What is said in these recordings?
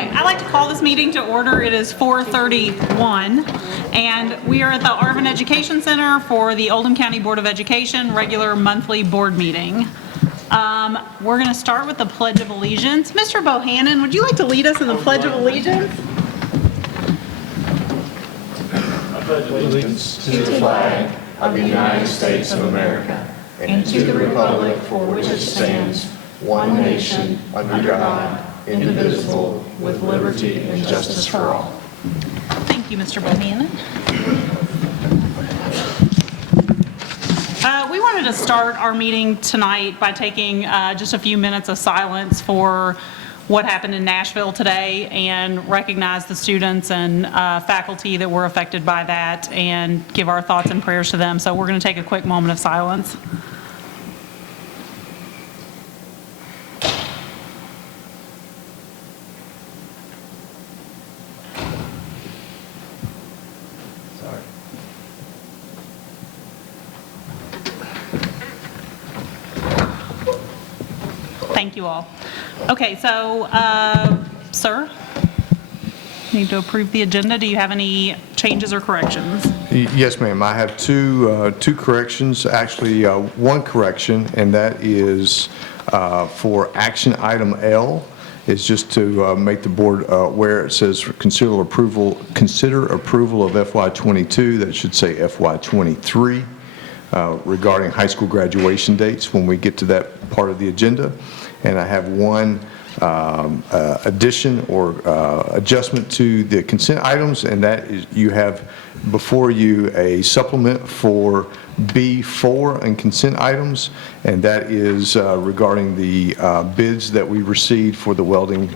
Okay, I'd like to call this meeting to order. It is 4:31, and we are at the Arvin Education Center for the Oldham County Board of Education regular monthly board meeting. We're going to start with the Pledge of Allegiance. Mr. Bohannon, would you like to lead us in the Pledge of Allegiance? I pledge allegiance to the flag of the United States of America and to the republic for which it stands, one nation, under God, indivisible, with liberty and justice for all. Thank you, Mr. Bohannon. We wanted to start our meeting tonight by taking just a few minutes of silence for what happened in Nashville today and recognize the students and faculty that were affected by that and give our thoughts and prayers to them. So we're going to take a quick moment of silence. Thank you all. Okay, so, sir, need to approve the agenda. Do you have any changes or corrections? Yes, ma'am. I have two corrections, actually one correction, and that is for action item L. It's just to make the board aware. It says consider approval of FY22. That should say FY23 regarding high school graduation dates when we get to that part of the agenda. And I have one addition or adjustment to the consent items, and that is you have before you a supplement for B4 and consent items, and that is regarding the bids that we received for the welding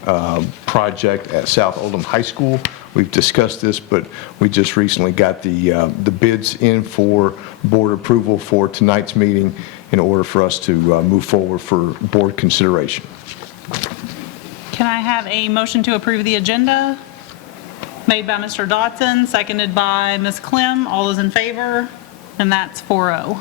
project at South Oldham High School. We've discussed this, but we just recently got the bids in for board approval for tonight's meeting in order for us to move forward for board consideration. Can I have a motion to approve the agenda? Made by Mr. Dotson, seconded by Ms. Clem. All those in favor? And that's 4-0.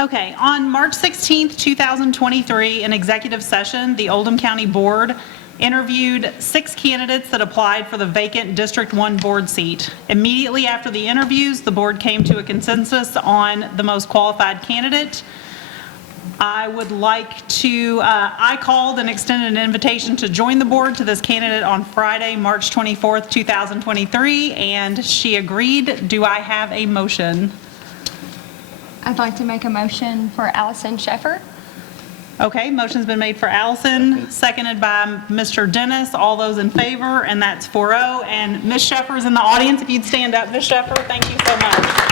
Okay, on March 16th, 2023, in executive session, the Oldham County Board interviewed 6 candidates that applied for the vacant District 1 board seat. Immediately after the interviews, the board came to a consensus on the most qualified candidate. I would like to, I called and extended an invitation to join the board to this candidate on Friday, March 24th, 2023, and she agreed. Do I have a motion? I'd like to make a motion for Allison Sheffer. Okay, motion's been made for Allison, seconded by Mr. Dennis. All those in favor, and that's 4-0. And Ms. Sheffer's in the audience. If you'd stand up, Ms. Sheffer, thank you so much.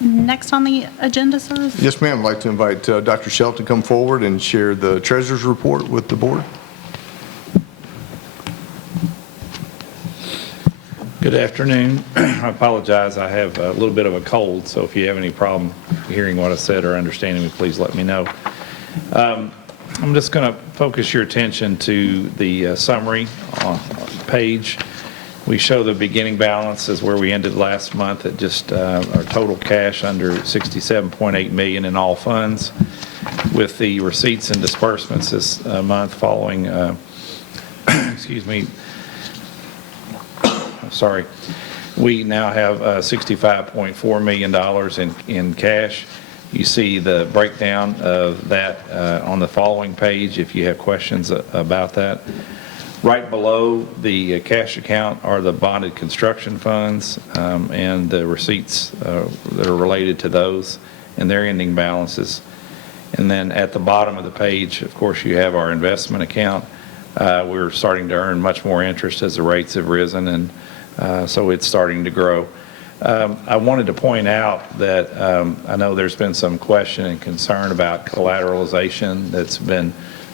Next on the agenda, sir? Yes, ma'am. I'd like to invite Dr. Shelton to come forward and share the treasurer's report with the board. Good afternoon. I apologize. I have a little bit of a cold, so if you have any problem hearing what I said or understanding me, please let me know. I'm just going to focus your attention to the summary on page. We show the beginning balance as where we ended last month at just our total cash under $67.8 million in all funds, with the receipts and disbursements this month following, excuse me, sorry, we now have $65.4 million in cash. You see the breakdown of that on the following page if you have questions about that. Right below the cash account are the bonded construction funds and the receipts that are related to those and their ending balances. And then at the bottom of the page, of course, you have our investment account. We're starting to earn much more interest as the rates have risen, and so it's starting to grow. I wanted to point out that I know there's been some question and concern about collateralization that's been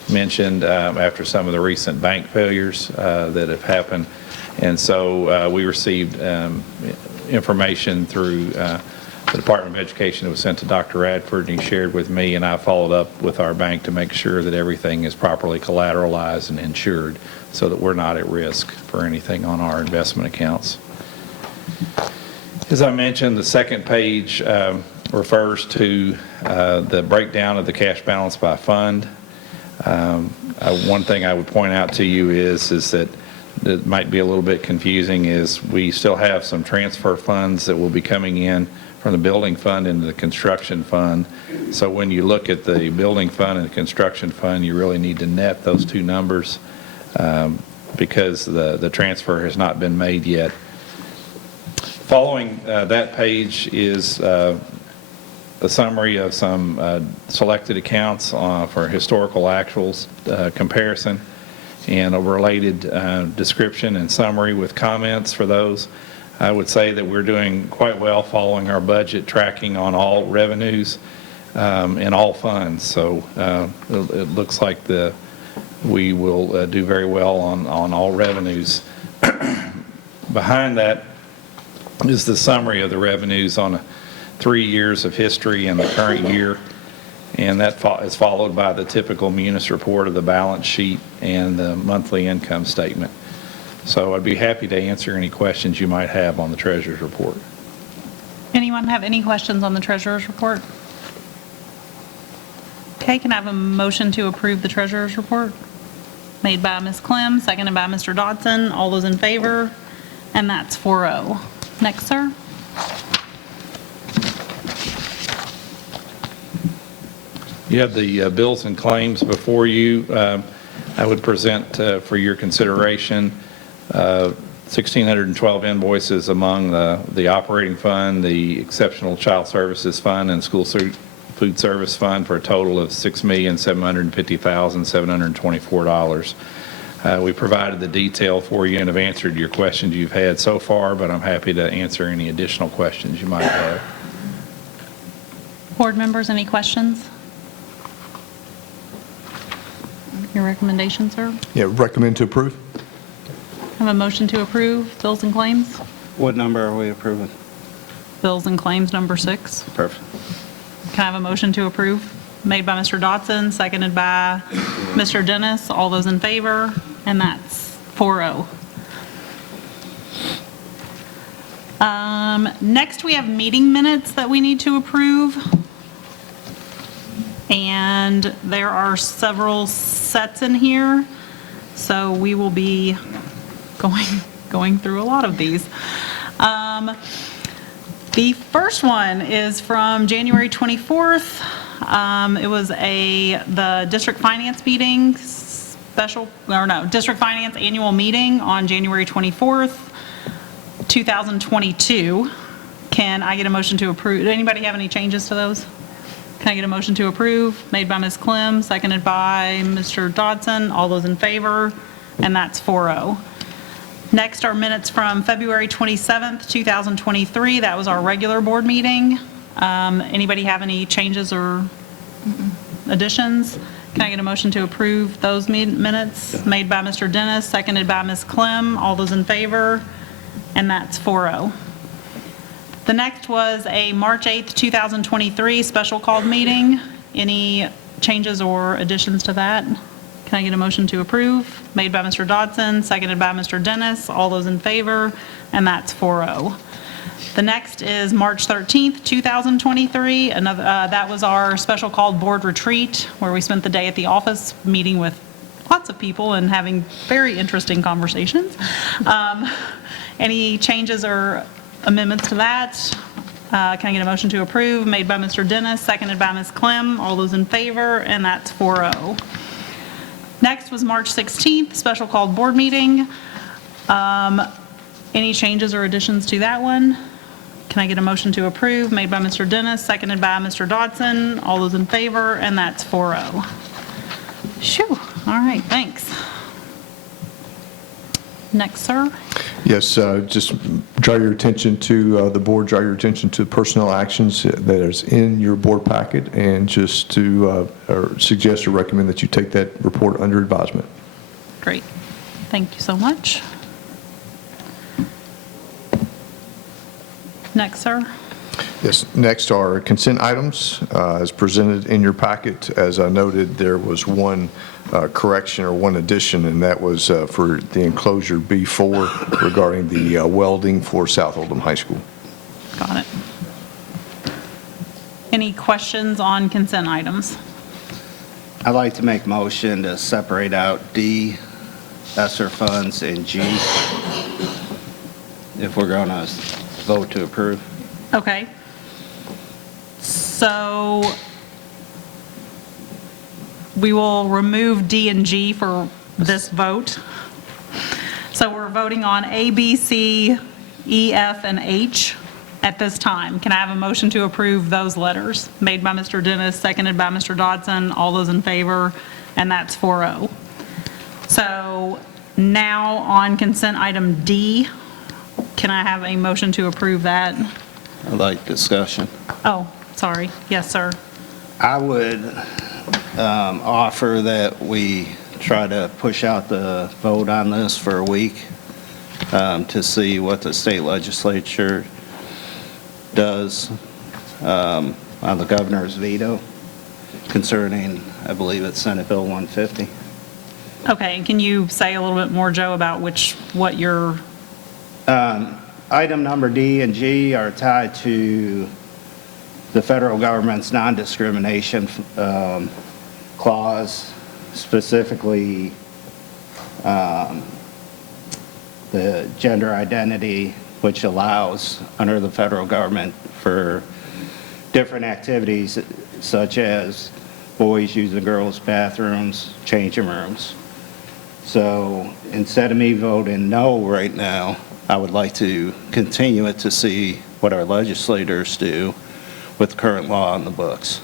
mentioned after some of the recent bank failures that have happened. And so we received information through the Department of Education. It was sent to Dr. Radford, and he shared with me, and I followed up with our bank to make sure that everything is properly collateralized and insured so that we're not at risk for anything on our investment accounts. As I mentioned, the second page refers to the breakdown of the cash balance by fund. One thing I would point out to you is that it might be a little bit confusing is we still have some transfer funds that will be coming in from the building fund into the construction fund. So when you look at the building fund and the construction fund, you really need to net those two numbers because the transfer has not been made yet. Following that page is a summary of some selected accounts for historical actuals comparison and a related description and summary with comments for those. I would say that we're doing quite well following our budget, tracking on all revenues and all funds. So it looks like we will do very well on all revenues. Behind that is the summary of the revenues on 3 years of history and the current year, and that is followed by the typical Munis report of the balance sheet and the monthly income statement. So I'd be happy to answer any questions you might have on the Treasurer's report. Anyone have any questions on the Treasurer's report? Okay, can I have a motion to approve the Treasurer's report? Made by Ms. Clem, seconded by Mr. Dodson. All those in favor? And that's 4-0. Next, sir. You have the bills and claims before you. I would present for your consideration 1,612 invoices among the operating fund, the exceptional child services fund, and school food service fund for a total of $6,750,724. We provided the detail for you and have answered your questions you've had so far, but I'm happy to answer any additional questions you might have. Board members, any questions? Your recommendation, sir? Yeah, recommend to approve? Have a motion to approve bills and claims? What number are we approving? Bills and claims number 6. Perfect. Can I have a motion to approve? Made by Mr. Dodson, seconded by Mr. Dennis. All those in favor? And that's 4-0. Next, we have meeting minutes that we need to approve. And there are several sets in here, so we will be going through a lot of these. The first one is from January 24th. It was the district finance meeting district finance annual meeting on January 24th, 2022. Can I get a motion to approve? Did anybody have any changes to those? Can I get a motion to approve? Made by Ms. Clem, seconded by Mr. Dodson. All those in favor? And that's 4-0. Next are minutes from February 27th, 2023. That was our regular board meeting. Anybody have any changes or additions? Can I get a motion to approve those minutes? Made by Mr. Dennis, seconded by Ms. Clem. All those in favor? And that's 4-0. The next was a March 8th, 2023 special called meeting. Any changes or additions to that? Can I get a motion to approve? Made by Mr. Dodson, seconded by Mr. Dennis. All those in favor? And that's 4-0. The next is March 13th, 2023. That was our special called board retreat where we spent the day at the office meeting with lots of people and having very interesting conversations. Any changes or amendments to that? Can I get a motion to approve? Made by Mr. Dennis, seconded by Ms. Clem. All those in favor, and that's 4-0. Next was March 16th, special called board meeting. Any changes or additions to that one? Can I get a motion to approve? Made by Mr. Dennis, seconded by Mr. Dodson. All those in favor, and that's 4-0. Shoo, all right, thanks. Next, sir. Yes, just draw your attention to the board, draw your attention to personnel actions that is in your board packet, and just to suggest or recommend that you take that report under advisement. Great. Thank you so much. Next, sir. Yes, next are consent items as presented in your packet. As I noted, there was one correction or one addition, and that was for the enclosure B4 regarding the welding for South Oldham High School. Got it. Any questions on consent items? I'd like to make motion to separate out D, ESSER funds, and G, if we're going to vote to approve. Okay. So we will remove D and G for this vote. So we're voting on A, B, C, E, F, and H at this time. Can I have a motion to approve those letters? Made by Mr. Dennis, seconded by Mr. Dodson. All those in favor? And that's 4-0. So now on consent item D, can I have a motion to approve that? I'd like discussion. Oh, sorry. Yes, sir. I would offer that we try to push out the vote on this for a week to see what the state legislature does on the governor's veto concerning, I believe it's Senate Bill 150. Okay, and can you say a little bit more, Joe, about what you're, Item number D and G are tied to the federal government's non-discrimination clause, specifically the gender identity, which allows under the federal government for different activities such as boys using girls' bathrooms, changing rooms. So instead of me voting no right now, I would like to continue it to see what our legislators do with current law on the books.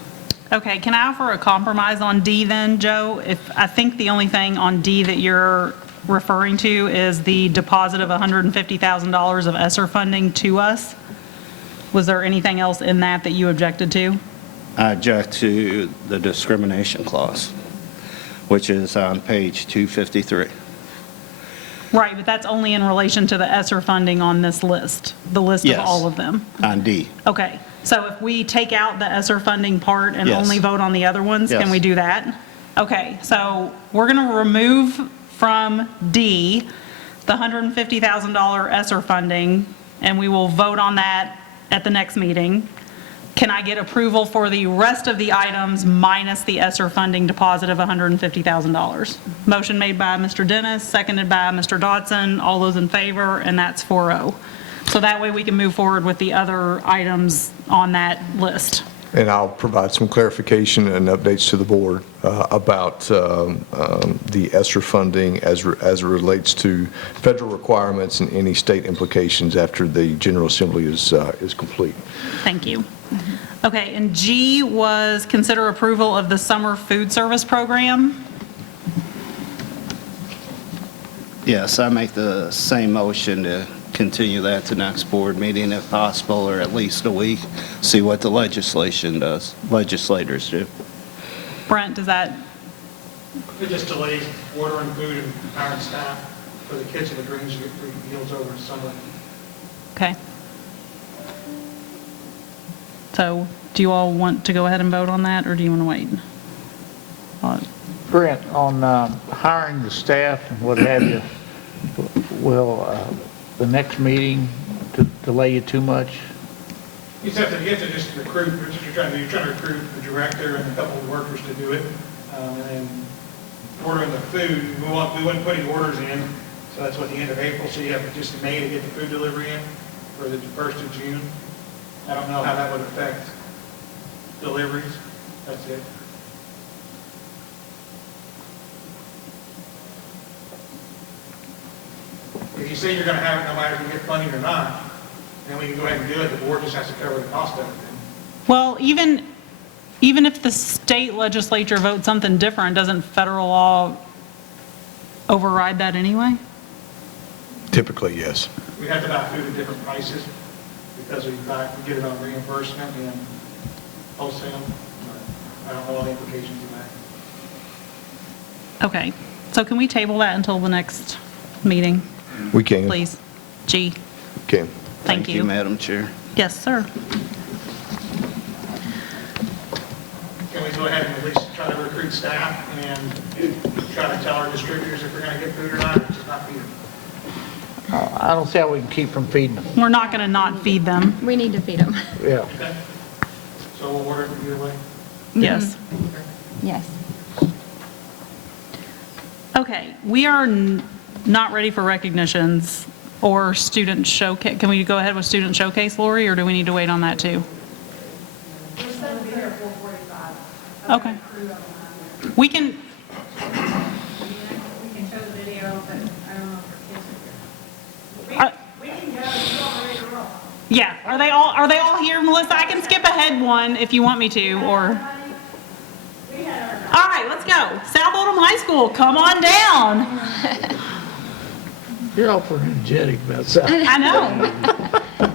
okay, can I offer a compromise on D then, Joe? I think the only thing on D that you're referring to is the deposit of $150,000 of ESSER funding to us. Was there anything else in that you objected to? I object to the discrimination clause, which is on page 253. Right, but that's only in relation to the ESSER funding on this list, the list of Yes. all of them. On D. Okay, so if we take out the ESSER funding part and Yes. only vote on the other ones, can Yes. we do that? Okay, so we're going to remove from D the $150,000 ESSER funding, and we will vote on that at the next meeting. Can I get approval for the rest of the items minus the ESSER funding deposit of $150,000? Motion made by Mr. Dennis, seconded by Mr. Dodson. All those in favor, and that's 4-0. So that way we can move forward with the other items on that list. And I'll provide some clarification and updates to the board about the ESSER funding as it relates to federal requirements and any state implications after the General Assembly is complete. Thank you. Okay, and G was consider approval of the summer food service program. Yes, I make the same motion to continue that to next board meeting if possible, or at least a week, see what the legislators do. Brent, does that, It just delays ordering food and hiring staff for the kids in the Greens to get free meals over the summer. okay. So do you all want to go ahead and vote on that, or do you want to wait? Brent, on hiring the staff and what have you, will the next meeting delay you too much? You have to just recruit, you're trying to recruit the director and a couple of workers to do it. And then ordering the food, we wouldn't put any orders in, so that's what the end of April, so you have just May to get the food delivery in for the 1st of June. I don't know how that would affect deliveries, that's it. If you say you're gonna have it no matter if you get funding or not, then we can go ahead and do it, the board just has to cover the cost of it. Well, even if the state legislature votes something different, doesn't federal law override that anyway? Typically, yes. We have to buy food at different prices because we get it on reimbursement and wholesale. I don't know all the implications of that. Okay, so can we table that until the next meeting, We can. please? G. Can. Thank you. Madam Chair. Yes, sir. Can we go ahead and at least try to recruit staff and try to tell our distributors if we're going to get food or not, or just not feed them? I don't see how we can keep from feeding them. We're not going to not feed them. We need to feed them. Yeah. Okay? So we'll order it either way. Yes. Yes. Okay, we are not ready for recognitions or student showcase. Can we go ahead with student showcase, Lori, or do we need to wait on that too? We're supposed to be here at 4:45. Okay. We can, We can show the video, but I don't know if our kids are here. We can go, you all ready to roll. yeah, are they all here, Melissa? I can skip ahead one if you want me to, or, We had our. all right, let's go. South Oldham High School, come on down. You're awful energetic about that. I know.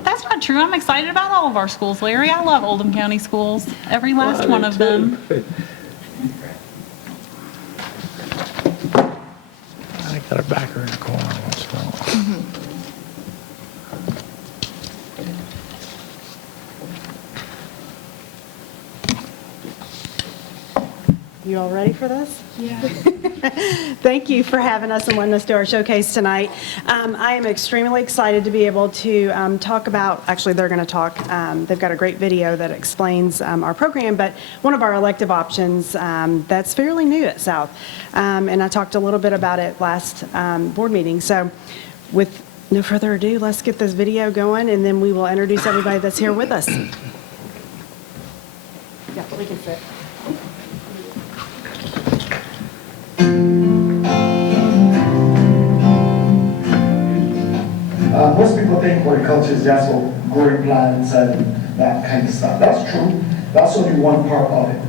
That's not true. I'm excited about all of our schools, Larry. I love Oldham County schools, every last one of them. I gotta back her in the corner once in a while. You all ready for this? Yeah. Thank you for having us and letting us do our showcase tonight. I am extremely excited to be able to talk about, actually, they're going to talk, they've got a great video that explains our program, but one of our elective options that's fairly new at South. And I talked a little bit about it last board meeting. So with no further ado, let's get this video going, and then we will introduce everybody that's here with us. Yeah, we can sit. Most people think horticulture is just for growing plants and that kind of stuff. That's true. That's only one part of it.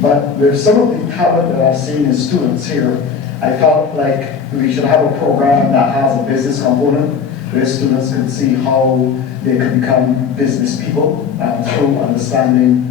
But with some of the talent that I've seen in students here, I felt like we should have a program that has a business component where students can see how they can become business people through understanding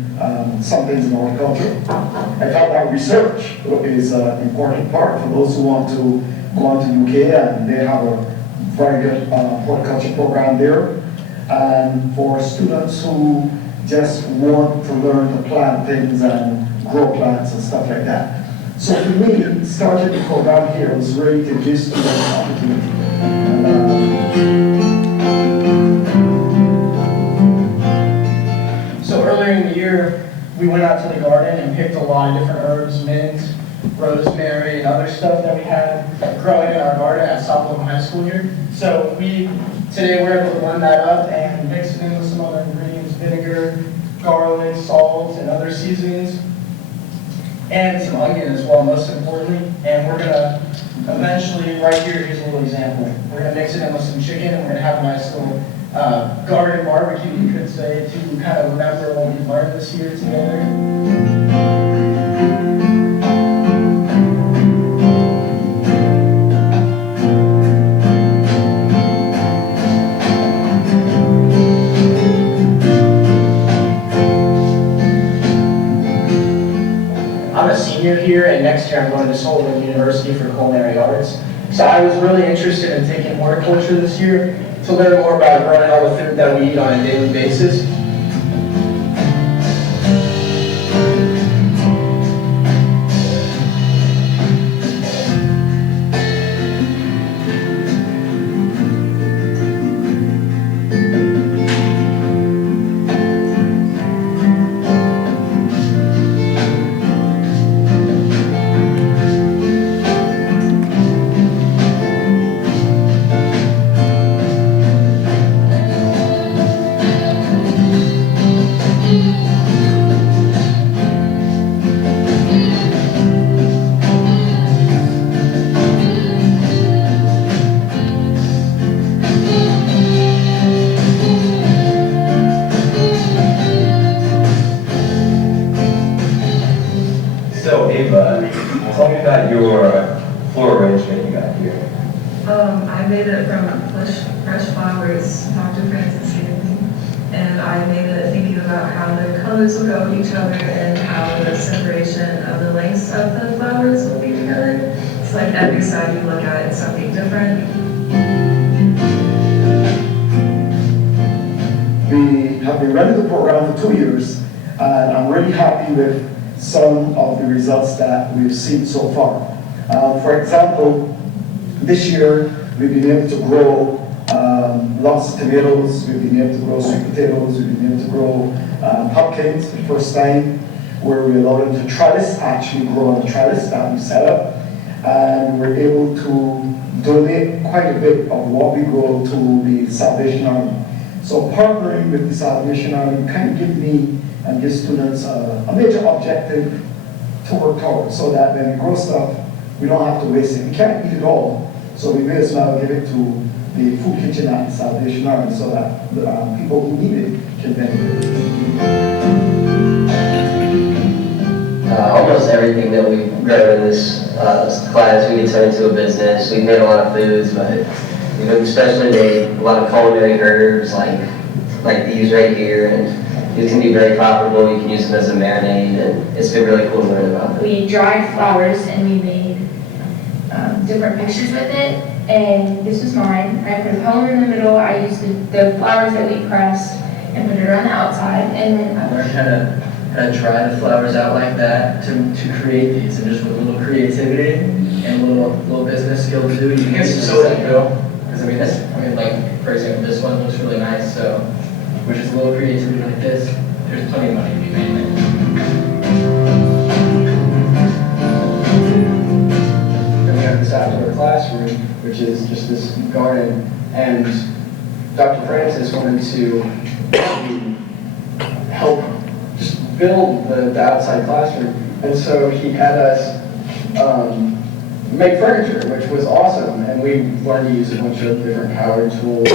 some things in horticulture. I felt that research is an important part for those who want to go on to UK, and they have a very good horticulture program there. And for students who just want to learn to plant things and grow plants and stuff like that. So for me, starting the program here was really to give students an opportunity. So earlier in the year, we went out to the garden and picked a lot of different herbs, mint, rosemary, and other stuff that we had growing in our garden at South Oldham High School here. So today we're able to blend that up and mix it in with some other ingredients, vinegar, garlic, salt, and other seasonings, and some onion as well, most importantly. And we're gonna eventually, right here, here's a little example. We're gonna mix it in with some chicken, and we're gonna have a nice little garden barbecue, you could say, to kind of remember what we learned this year together. I'm a senior here, and next year I'm going to Sullivan University for culinary arts. So I was really interested in taking horticulture this year to learn more about growing all the food that we eat on a daily basis. So Ava, tell me about your floral arrangement you got here. I made it from fresh flowers, Dr. Francis gave me. And I made it thinking about how the colors will go with each other and how the separation of the lengths of the flowers will be together. It's like every side you look at, it's something different. been running the program for 2 years, and I'm really happy with some of the results that we've seen so far. For example, this year we've been able to grow lots of tomatoes, we've been able to grow sweet potatoes, we've been able to grow pumpkins for the first time, where we allowed them to trellis, actually grow on the trellis that we set up. And we're able to donate quite a bit of what we grow to the Salvation Army. So partnering with the Salvation Army kind of give me and give students a major objective to work towards, so that when we grow stuff, we don't have to waste it. We can't eat it all, so we may as well give it to the food kitchen at the Salvation Army, so that the people who need it can benefit. Almost everything that we've grown in this class, we can turn into a business. We've made a lot of foods, but we've especially made a lot of culinary herbs like these right here, and these can be very profitable. You can use them as a marinade, and it's been really cool to learn about them. We dried flowers and we made different pictures with it, and this was mine. I put a poem in the middle. I used the flowers that we pressed and put it around the outside, and then I learned how to dry the flowers out like that to create these, and just with a little creativity and a little business skill too. You can sew it though, because like for example, this one looks really nice. So with just a little creativity like this, there's plenty of money to be made in it. Then we have this outdoor classroom, which is just this garden, and Dr. Francis wanted to help build the outside classroom, and so he had us make furniture, which was awesome, and we learned to use a bunch of different power tools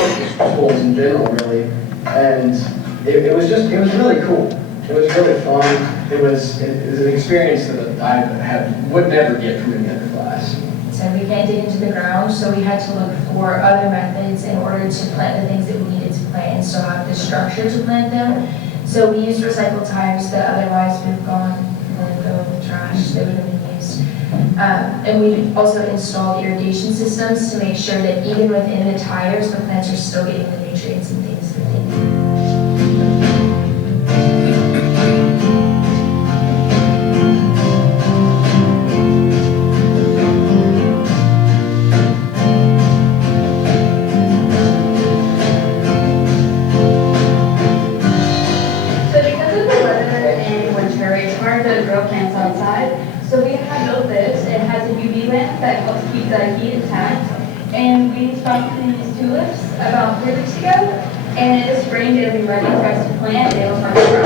in general, really, and it was really cool. It was really fun. It was an experience that I would never get from any other class. so we can't dig into the ground, so we had to look for other methods in order to plant the things that we needed to plant and still have the structure to plant them. So we used recycled tires that otherwise would have gone and let it go in the trash. They would have been used. And we also installed irrigation systems to make sure that even within the tires, the plants are still getting the nutrients and things that they need. So we have built this. It has a UV lamp that helps keep the heat intact. And we sprouted these tulips about 3 weeks ago. And in the spring, they'll be ready for us to plant. They will start to grow.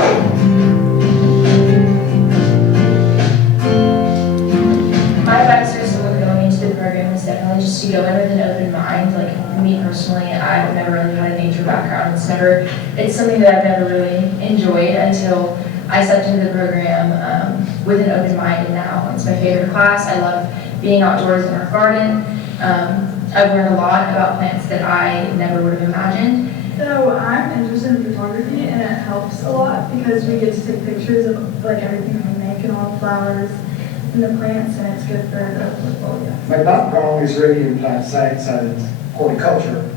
My advice for someone going into the program is definitely just to go in with an open mind. Like me personally, I've never really had a nature background. It's something that I've never really enjoyed until I stepped into the program with an open mind, and now it's my favorite class. I love being outdoors in our garden. I've learned a lot about plants that I never would have imagined. So I'm interested in photography, and it helps a lot because we get to take pictures of like everything we make and all the flowers and the plants, and it's good for the portfolio. My background is really in plant science and horticulture,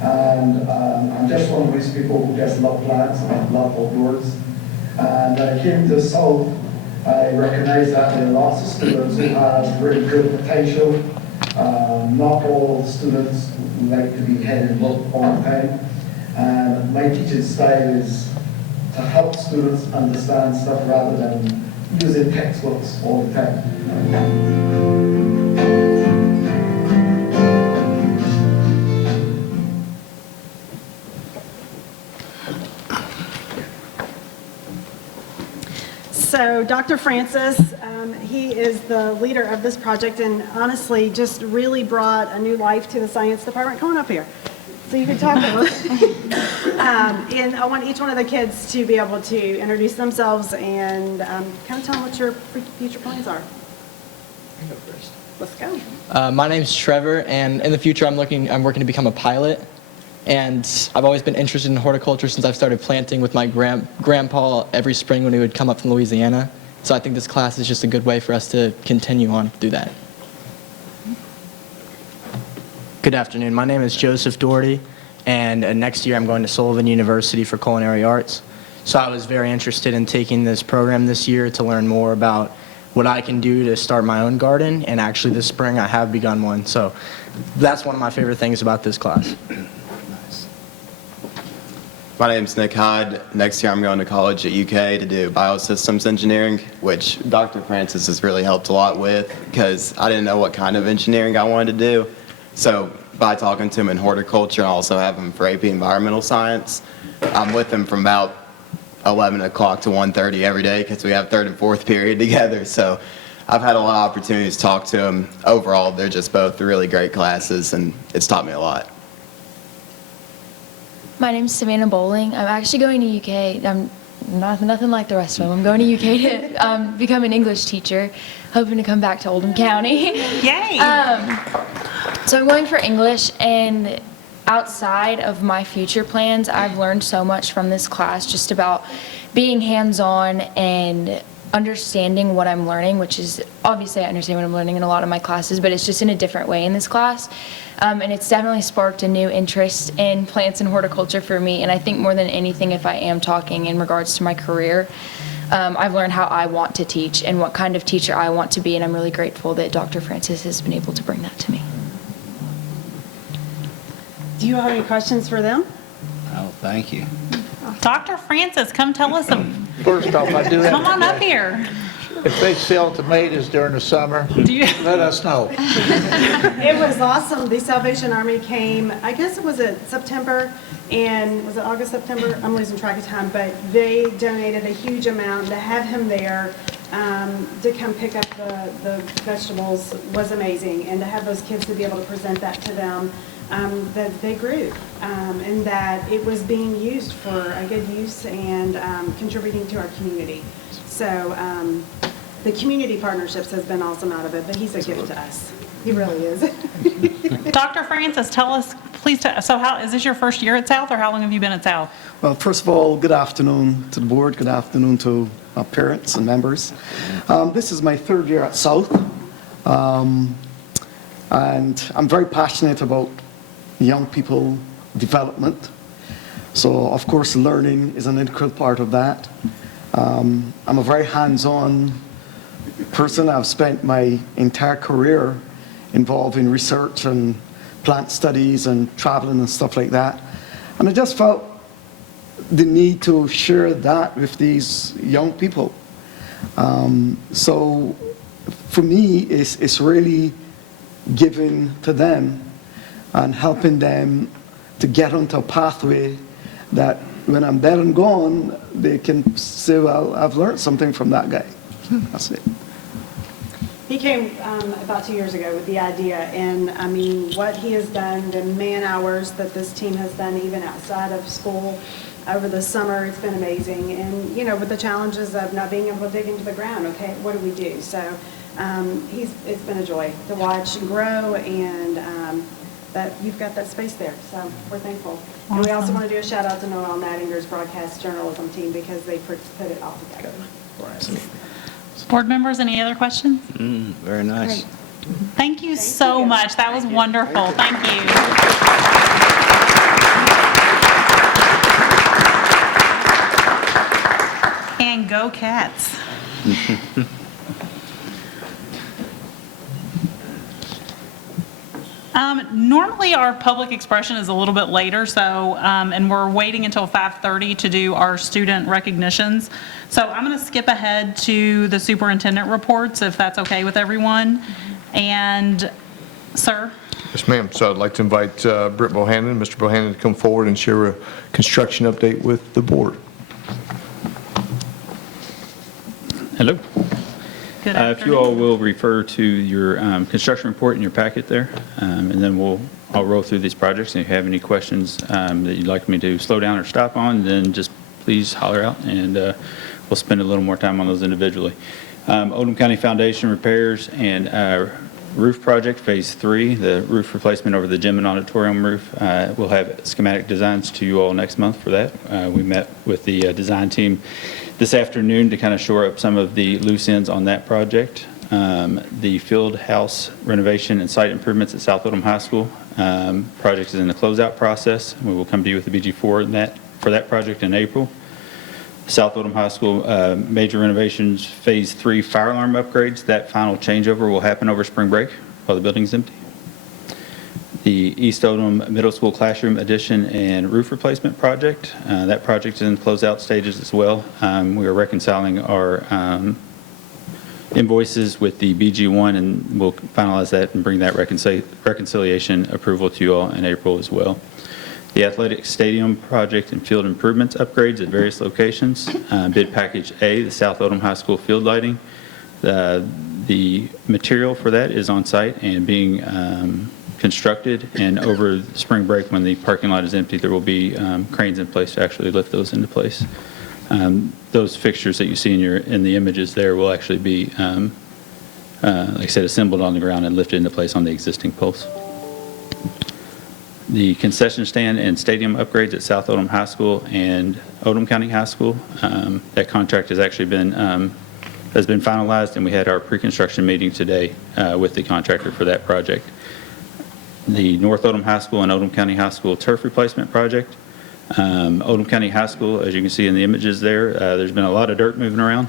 and I'm just one of these people who just love plants and love outdoors. And when I came to South, I recognized that there are lots of students who have really good potential. Not all students like to be head in book all the time. And my teaching style is to help students understand stuff rather than using textbooks all the time. So Dr. Francis, he is the leader of this project and honestly just really brought a new life to the science department. Come on up here so you can talk a little. And I want each one of the kids to be able to introduce themselves and kind of tell them what your future plans are. I'll go first. Let's go. My name's Trevor, and in the future I'm working to become a pilot. And I've always been interested in horticulture since I've started planting with my grandpa every spring when he would come up from Louisiana. So I think this class is just a good way for us to continue on through that. Good afternoon. My name is Joseph Doherty, and next year I'm going to Sullivan University for culinary arts. So I was very interested in taking this program this year to learn more about what I can do to start my own garden, and actually this spring I have begun one. So that's one of my favorite things about this class. My name's Nick Hyde. Next year I'm going to college at UK to do biosystems engineering, which Dr. Francis has really helped a lot with because I didn't know what kind of engineering I wanted to do. So by talking to him in horticulture and also having him for AP environmental science, I'm with him from about 11 o'clock to 1:30 every day because we have third and fourth period together. So I've had a lot of opportunities to talk to him. Overall, they're just both really great classes, and it's taught me a lot. My name's Savannah Bowling. I'm actually going to UK. I'm nothing like the rest of them. I'm going to UK to become an English teacher, hoping to come back to Oldham County. Yay! So I'm going for English, and outside of my future plans, I've learned so much from this class just about being hands-on and understanding what I'm learning, which is obviously I understand what I'm learning in a lot of my classes, but it's just in a different way in this class. And it's definitely sparked a new interest in plants and horticulture for me. And I think more than anything, if I am talking in regards to my career, I've learned how I want to teach and what kind of teacher I want to be. And I'm really grateful that Dr. Francis has been able to bring that to me. Do you have any questions for them? Oh, thank you. Dr. Francis, come tell us some. First off, I do have. Come on up here. If they sell tomatoes during the summer, let us know. It was awesome. The Salvation Army came, I guess it was September, and was it August, September? I'm losing track of time, but they donated a huge amount. To have him there to come pick up the vegetables was amazing, and to have those kids to be able to present that to them, that they grew, and that it was being used for a good use and contributing to our community. So the community partnerships has been awesome out of it, but he's a gift to us. He really is. Dr. Francis, tell us, please, so how, is this your first year at South, or how long have you been at South? Well, first of all, good afternoon to the board, good afternoon to our parents and members. This is my third year at South, and I'm very passionate about young people development. So, of course, learning is an integral part of that. I'm a very hands-on person. I've spent my entire career involved in research and plant studies and traveling and stuff like that. And I just felt the need to share that with these young people. So for me, it's really giving to them and helping them to get onto a pathway that when I'm dead and gone, they can say, well, I've learned something from that guy. That's it. He came about 2 years ago with the idea, and I mean, what he has done, the man hours that this team has done even outside of school over the summer, it's been amazing. And, you know, with the challenges of not being able to dig into the ground, okay, what do we do? So it's been a joy to watch and grow, and that you've got that space there. So we're thankful. And we also want to do a shout out to Noel Nattinger's broadcast journalism team because they put it all together for us. Board members, any other questions? Very nice. Great. Thank you so much. That was wonderful. Thank you. And go Cats. Normally, our public expression is a little bit later, so, and we're waiting until 5:30 to do our student recognitions. So I'm going to skip ahead to the superintendent reports, if that's okay with everyone. And, sir? Yes, ma'am. So I'd like to invite Britt Bohannon, Mr. Bohannon, to come forward and share a construction update with the board. Hello. Good if you all will refer to your construction report in your packet there, and then I'll roll through these projects. And if you have any questions that you'd like me to slow down or stop on, then just please holler out, and we'll spend a little more time on those individually. Oldham County Foundation repairs and roof project, phase 3, the roof replacement over the gym and auditorium roof. We'll have schematic designs to you all next month for that. We met with the design team this afternoon to kind of shore up some of the loose ends on that project. The field house renovation and site improvements at South Oldham High School. Project is in the closeout process. We will come to you with the BG4 for that project in April. South Oldham High School major renovations, Phase 3 fire alarm upgrades. That final changeover will happen over spring break while the building's empty. The East Oldham Middle School classroom addition and roof replacement project. That project is in closeout stages as well. We are reconciling our invoices with the BG1, and we'll finalize that and bring that reconciliation approval to you all in April as well. The athletic stadium project and field improvements upgrades at various locations. Bid package A, the South Oldham High School field lighting. The material for that is on site and being constructed, and over spring break when the parking lot is empty, there will be cranes in place to actually lift those into place. Those fixtures that you see in the images there will actually be, like I said, assembled on the ground and lifted into place on the existing posts. The concession stand and stadium upgrades at South Oldham High School and Oldham County High School. That contract has actually been finalized, and we had our pre-construction meeting today with the contractor for that project. The North Oldham High School and Oldham County High School turf replacement project. Oldham County High School, as you can see in the images there's been a lot of dirt moving around.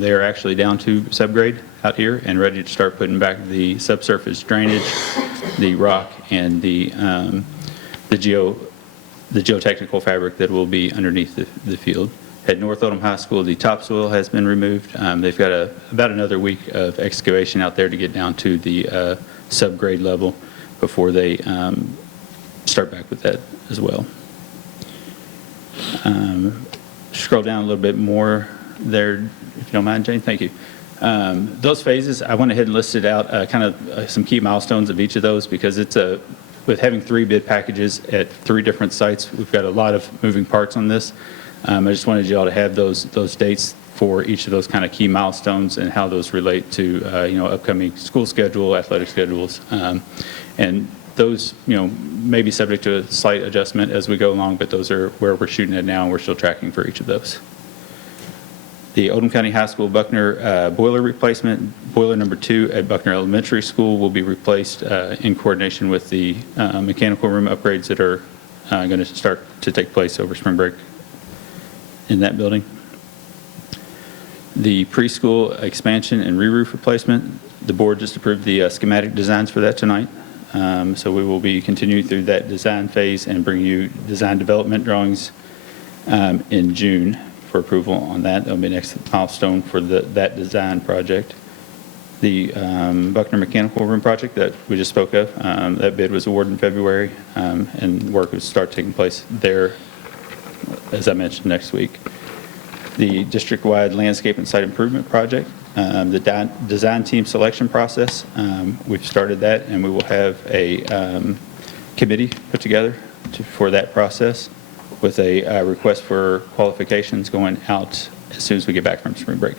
They are actually down to subgrade out here and ready to start putting back the subsurface drainage, the rock, and the geotechnical fabric that will be underneath the field. At North Oldham High School, the topsoil has been removed. They've got about another week of excavation out there to get down to the subgrade level before they start back with that as well. Scroll down a little bit more there, if you don't mind, Jane. Thank you. Those phases, I went ahead and listed out some key milestones of each of those, because with having 3 bid packages at 3 different sites, we've got a lot of moving parts on this. I just wanted you all to have those dates for each of those kind of key milestones and how those relate to upcoming school schedule, athletic schedules, and those may be subject to a slight adjustment as we go along, but those are where we're shooting at now, and we're still tracking for each of those. The Oldham County High School Buckner boiler replacement, boiler number 2 at Buckner Elementary School will be replaced in coordination with the mechanical room upgrades that are going to start to take place over spring break in that building. The preschool expansion and re-roof replacement, the board just approved the schematic designs for that tonight. So we will be continuing through that design phase and bring you design development drawings in June for approval on that. That'll be the next milestone for that design project. The Buckner Mechanical Room project that we just spoke of, that bid was awarded in February, and work will start taking place there, as I mentioned, next week. The district-wide landscape and site improvement project, the design team selection process, we've started that, and we will have a committee put together for that process with a request for qualifications going out as soon as we get back from spring break.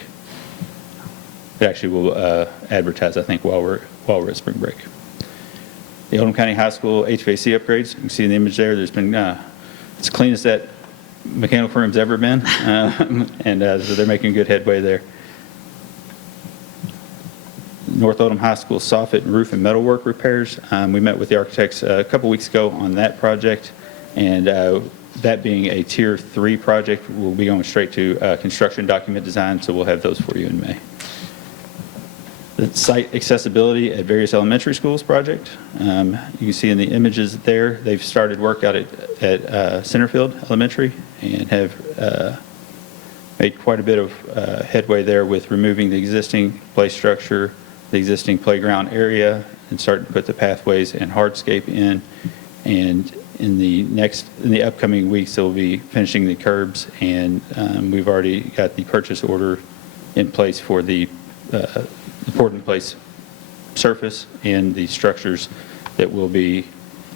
It actually will advertise, I think, while we're at spring break. The Oldham County High School HVAC upgrades, you can see in the image there, there's been, it's clean as that mechanical room's ever been, and so they're making good headway there. North Oldham High School soffit and roof and metalwork repairs. We met with the architects a couple weeks ago on that project, and that being a Tier 3 project, we'll be going straight to construction document design, so we'll have those for you in May. The site accessibility at various elementary schools project. You can see in the images there, they've started work out at Centerfield Elementary and have made quite a bit of headway there with removing the existing play structure, the existing playground area, and starting to put the pathways and hardscape in. And in the upcoming weeks, they'll be finishing the curbs, and we've already got the purchase order in place for the poured-in-place surface and the structures that will be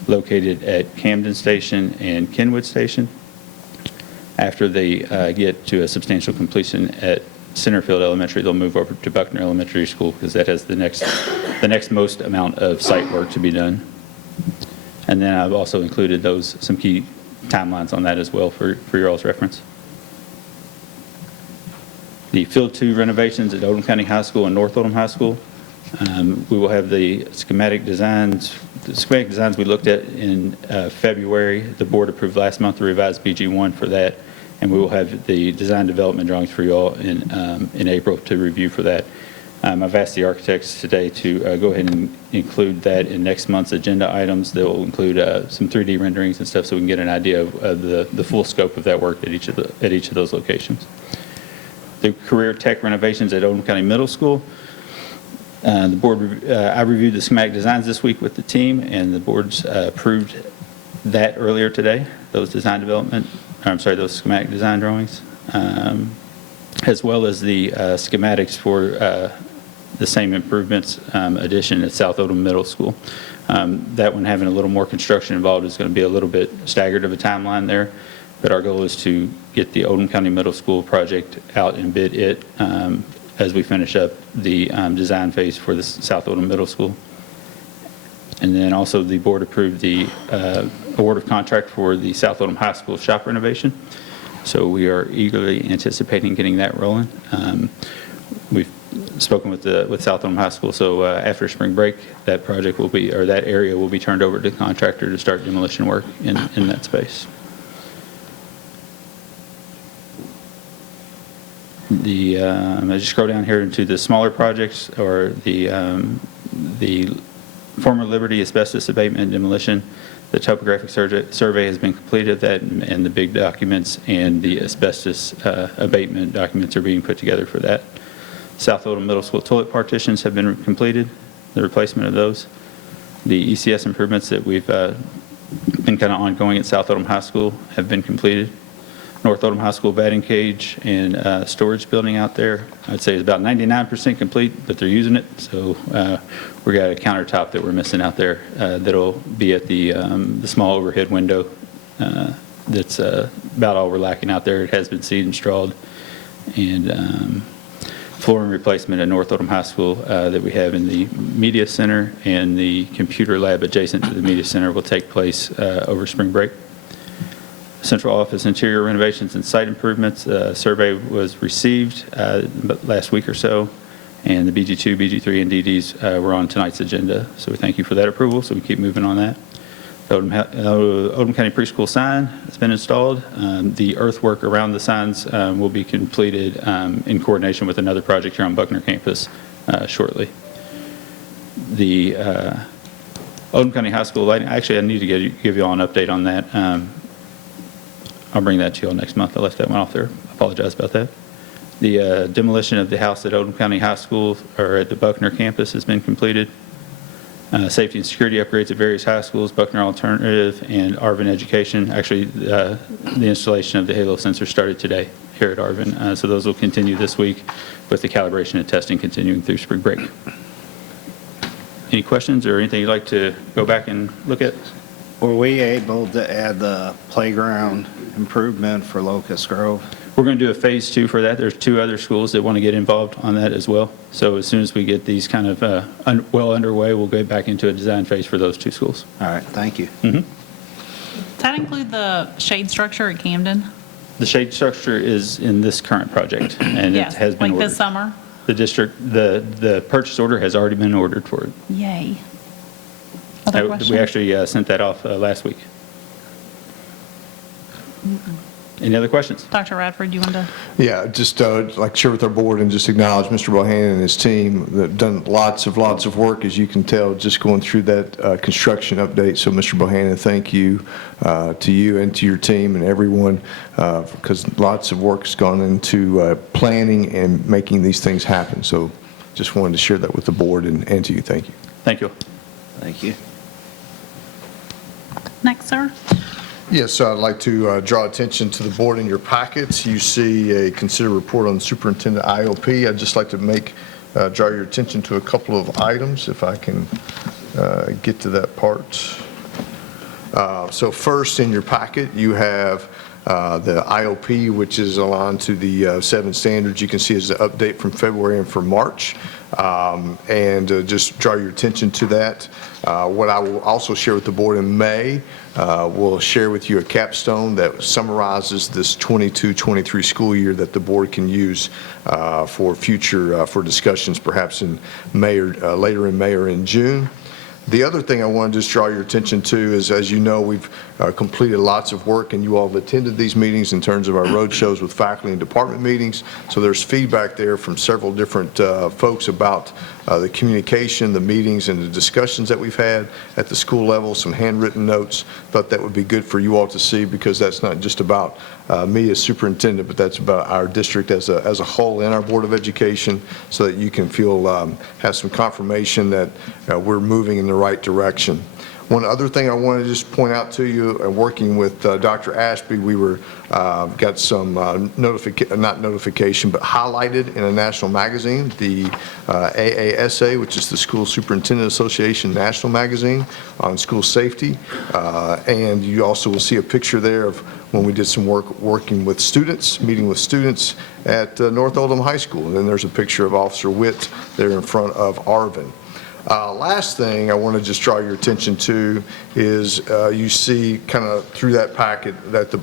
located at Camden Station and Kenwood Station. After they get to a substantial completion at Centerfield Elementary, they'll move over to Buckner Elementary School, because that has the next most amount of site work to be done. And then I've also included some key timelines on that as well for your all's reference. The Field 2 renovations at Oldham County High School and North Oldham High School. We will have the schematic designs. The schematic designs we looked at in February. The board approved last month the revised BG1 for that, and we will have the design development drawings for you all in April to review for that. I've asked the architects today to go ahead and include that in next month's agenda items. That will include some 3D renderings and stuff so we can get an idea of the full scope of that work at each of those locations. The career tech renovations at Oldham County Middle School. The board, I reviewed the schematic designs this week with the team, and the board's approved that earlier today. Those those schematic design drawings, as well as the schematics for the same improvements addition at South Oldham Middle School. That one having a little more construction involved is going to be a little bit staggered of a timeline there, but our goal is to get the Oldham County Middle School project out and bid it as we finish up the design phase for the South Oldham Middle School. And then also the board approved the award of contract for the South Oldham High School shop renovation. So we are eagerly anticipating getting that rolling. We've spoken with South Oldham High School, so after spring break, that project will be, or that area will be turned over to the contractor to start demolition work in that space. As you scroll down here into the smaller projects, or the former Liberty asbestos abatement and demolition, the topographic survey has been completed of that, and the big documents and the asbestos abatement documents are being put together for that. South Oldham Middle School toilet partitions have been completed, the replacement of those. The ECS improvements that we've been kind of ongoing at South Oldham High School have been completed. North Oldham High School batting cage and storage building out there, I'd say is about 99% complete, but they're using it. So we got a countertop that we're missing out there that'll be at the small overhead window. That's about all we're lacking out there. It has been seeded and strawed. And flooring replacement at North Oldham High School that we have in the media center and the computer lab adjacent to the media center will take place over spring break. Central office interior renovations and site improvements. Survey was received last week or so, and the BG2, BG3, and DDs were on tonight's agenda. So we thank you for that approval, so we keep moving on that. The Oldham County preschool sign has been installed. The earthwork around the signs will be completed in coordination with another project here on Buckner campus shortly. The Oldham County High School lighting, actually I need to give you all an update on that. I'll bring that to you all next month. I left that one off there. I apologize about that. The demolition of the house at Oldham County High School, or at the Buckner campus, has been completed. Safety and security upgrades at various high schools, Buckner Alternative and Arvin Education. Actually, the installation of the halo sensor started today here at Arvin. So those will continue this week with the calibration and testing continuing through spring break. Any questions or anything you'd like to go back and look at? Were we able to add the playground improvement for Locust Grove? We're going to do a phase 2 for that. There's 2 other schools that want to get involved on that as well. So as soon as we get these kind of well underway, we'll go back into a design phase for those 2 schools. All right, thank you. Mm-hmm. Does that include the shade structure at Camden? The shade structure is in this current project, and Yes, it has been like ordered. this summer? The district, the purchase order has already been ordered for it. Yay. Other questions? We actually sent that off last week. Any other questions? Dr. Radford, you want to? Yeah, just like to share with our board and just acknowledge Mr. Bohannon and his team that have done lots of work, as you can tell, just going through that construction update. So Mr. Bohannon, thank you to you and to your team and everyone, because lots of work has gone into planning and making these things happen. So just wanted to share that with the board and to you. Thank you. Thank you. Thank you. Next, sir. Yes, so I'd like to draw attention to the board in your packets. You see a consider report on the superintendent IOP. I'd just like to draw your attention to a couple of items, if I can get to that part. So first in your packet, you have the IOP, which is aligned to the 7 standards. You can see as the update from February and from March. and just draw your attention to that. What I will also share with the board in May, we'll share with you a capstone that summarizes this 22-23 school year that the board can use for future, for discussions perhaps in May or later in May or in June. The other thing I want to just draw your attention to is, as you know, we've completed lots of work, and you all have attended these meetings in terms of our road shows with faculty and department meetings. So there's feedback there from several different folks about the communication, the meetings, and the discussions that we've had at the school level, some handwritten notes. Thought that would be good for you all to see, because that's not just about me as superintendent, but that's about our district as a whole and our Board of Education, so that you can feel, have some confirmation that we're moving in the right direction. One other thing I want to just point out to you, working with Dr. Ashby, we were got some not notification, but highlighted in a national magazine, the AASA, which is the School Superintendent Association National Magazine on school safety. And you also will see a picture there of when we did some work working with students, meeting with students at North Oldham High School. And then there's a picture of Officer Witt there in front of Arvin. Last thing I want to just draw your attention to is you see kind of through that packet that the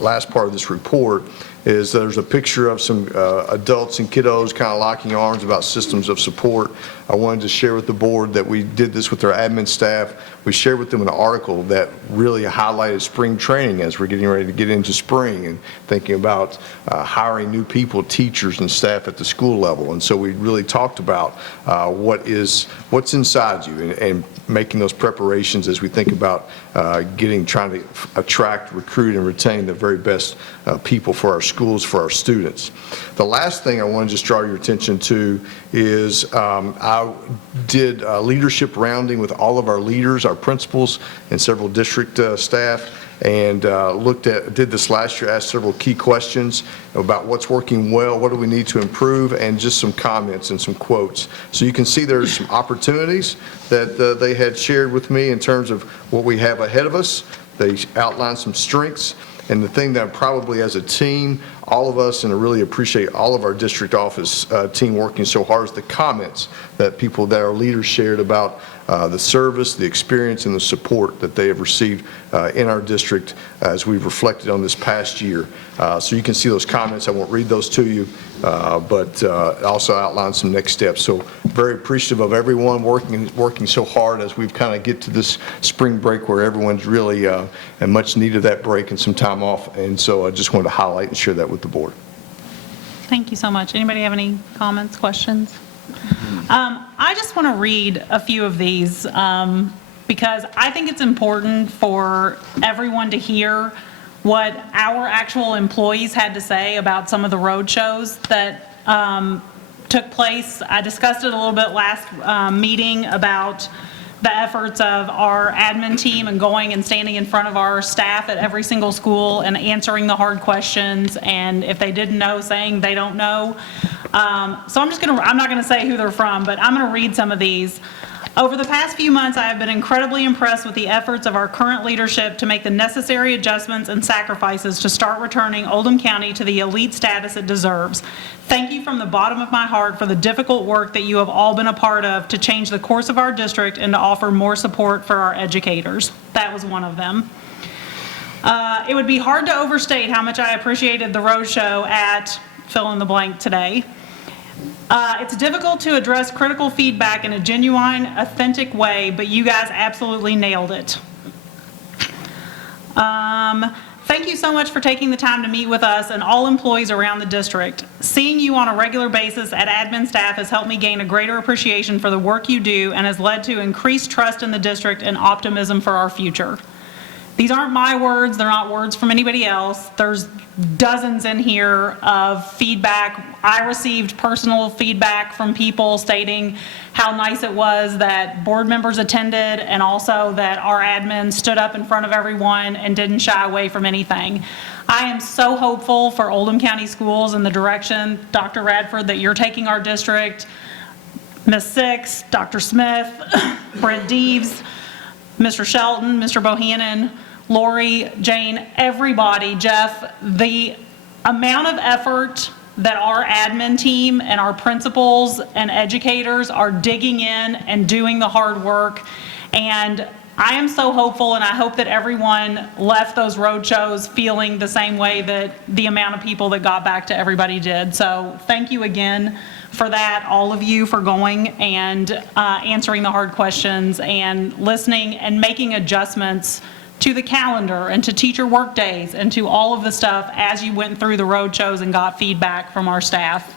last part of this report is there's a picture of some adults and kiddos kind of locking arms about systems of support. I wanted to share with the board that we did this with our admin staff. We shared with them an article that really highlighted spring training as we're getting ready to get into spring and thinking about hiring new people, teachers and staff at the school level. And so we really talked about what's inside you and making those preparations as we think about trying to attract, recruit, and retain the very best people for our schools, for our students. The last thing I want to just draw your attention to is I did leadership rounding with all of our leaders, our principals, and several district staff, and did this last year, asked several key questions about what's working well, what do we need to improve, and just some comments and some quotes. So you can see there's some opportunities that they had shared with me in terms of what we have ahead of us. They outlined some strengths. And the thing that probably as a team, all of us, and I really appreciate all of our district office team working so hard, is the comments that our leaders shared about the service, the experience, and the support that they have received in our district as we've reflected on this past year. So you can see those comments. I won't read those to you, but also outline some next steps. So very appreciative of everyone working so hard as we've kind of get to this spring break where everyone's really in much need of that break and some time off. And so I just wanted to highlight and share that with the board. Thank you so much. Anybody have any comments, questions? I just want to read a few of these because I think it's important for everyone to hear what our actual employees had to say about some of the road shows that took place. I discussed it a little bit last meeting about the efforts of our admin team and going and standing in front of our staff at every single school and answering the hard questions, and if they didn't know, saying they don't know. So I'm not gonna say who they're from, but I'm gonna read some of these. Over the past few months, I have been incredibly impressed with the efforts of our current leadership to make the necessary adjustments and sacrifices to start returning Oldham County to the elite status it deserves. Thank you from the bottom of my heart for the difficult work that you have all been a part of to change the course of our district and to offer more support for our educators. That was one of them. It would be hard to overstate how much I appreciated the road show at fill in the blank today. It's difficult to address critical feedback in a genuine, authentic way, but you guys absolutely nailed it. Thank you so much for taking the time to meet with us and all employees around the district. Seeing you on a regular basis at admin staff has helped me gain a greater appreciation for the work you do and has led to increased trust in the district and optimism for our future. These aren't my words, they're not words from anybody else. There's dozens in here of feedback. I received personal feedback from people stating how nice it was that board members attended and also that our admin stood up in front of everyone and didn't shy away from anything. I am so hopeful for Oldham County Schools and the direction, Dr. Radford, that you're taking our district. Ms. Six, Dr. Smith, Brent Deaves, Mr. Shelton, Mr. Bohannon, Lori, Jane, everybody, Jeff, the amount of effort that our admin team and our principals and educators are digging in and doing the hard work. And I am so hopeful, and I hope that everyone left those road shows feeling the same way that the amount of people that got back to everybody did. So thank you again for that, all of you, for going and answering the hard questions and listening and making adjustments to the calendar and to teacher work days and to all of the stuff as you went through the road shows and got feedback from our staff.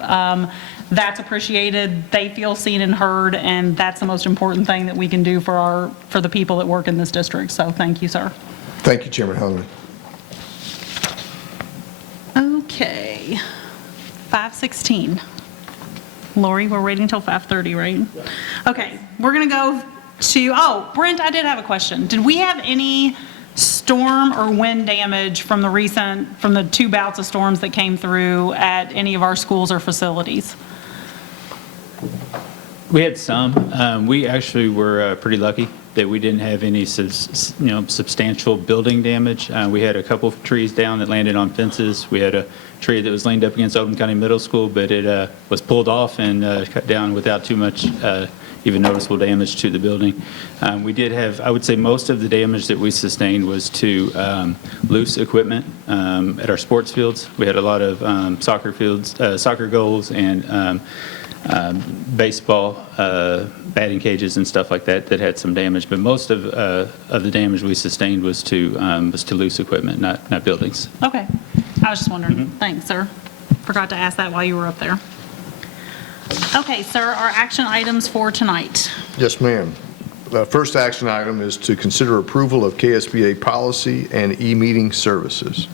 That's appreciated. They feel seen and heard, and that's the most important thing that we can do for the people that work in this district. So thank you, sir. Thank you, Chairman Hunley. Okay, 5:16. Lori, we're waiting till 5:30, right? Okay, we're gonna go to, Brent, I did have a question. Did we have any storm or wind damage from the 2 bouts of storms that came through at any of our schools or facilities? We had some. We actually were pretty lucky that we didn't have any substantial building damage. We had a couple of trees down that landed on fences. We had a tree that was leaned up against Oldham County Middle School, but it was pulled off and cut down without too much even noticeable damage to the building. We did have, I would say most of the damage that we sustained was to loose equipment at our sports fields. We had a lot of soccer fields, soccer goals, and baseball batting cages and stuff like that that had some damage. But most of the damage we sustained was to loose equipment, not buildings. Okay, I was just wondering. Thanks, sir. Forgot to ask that while you were up there. Okay, sir, our action items for tonight. Yes, ma'am. The first action item is to consider approval of KSBA policy and e-meeting services.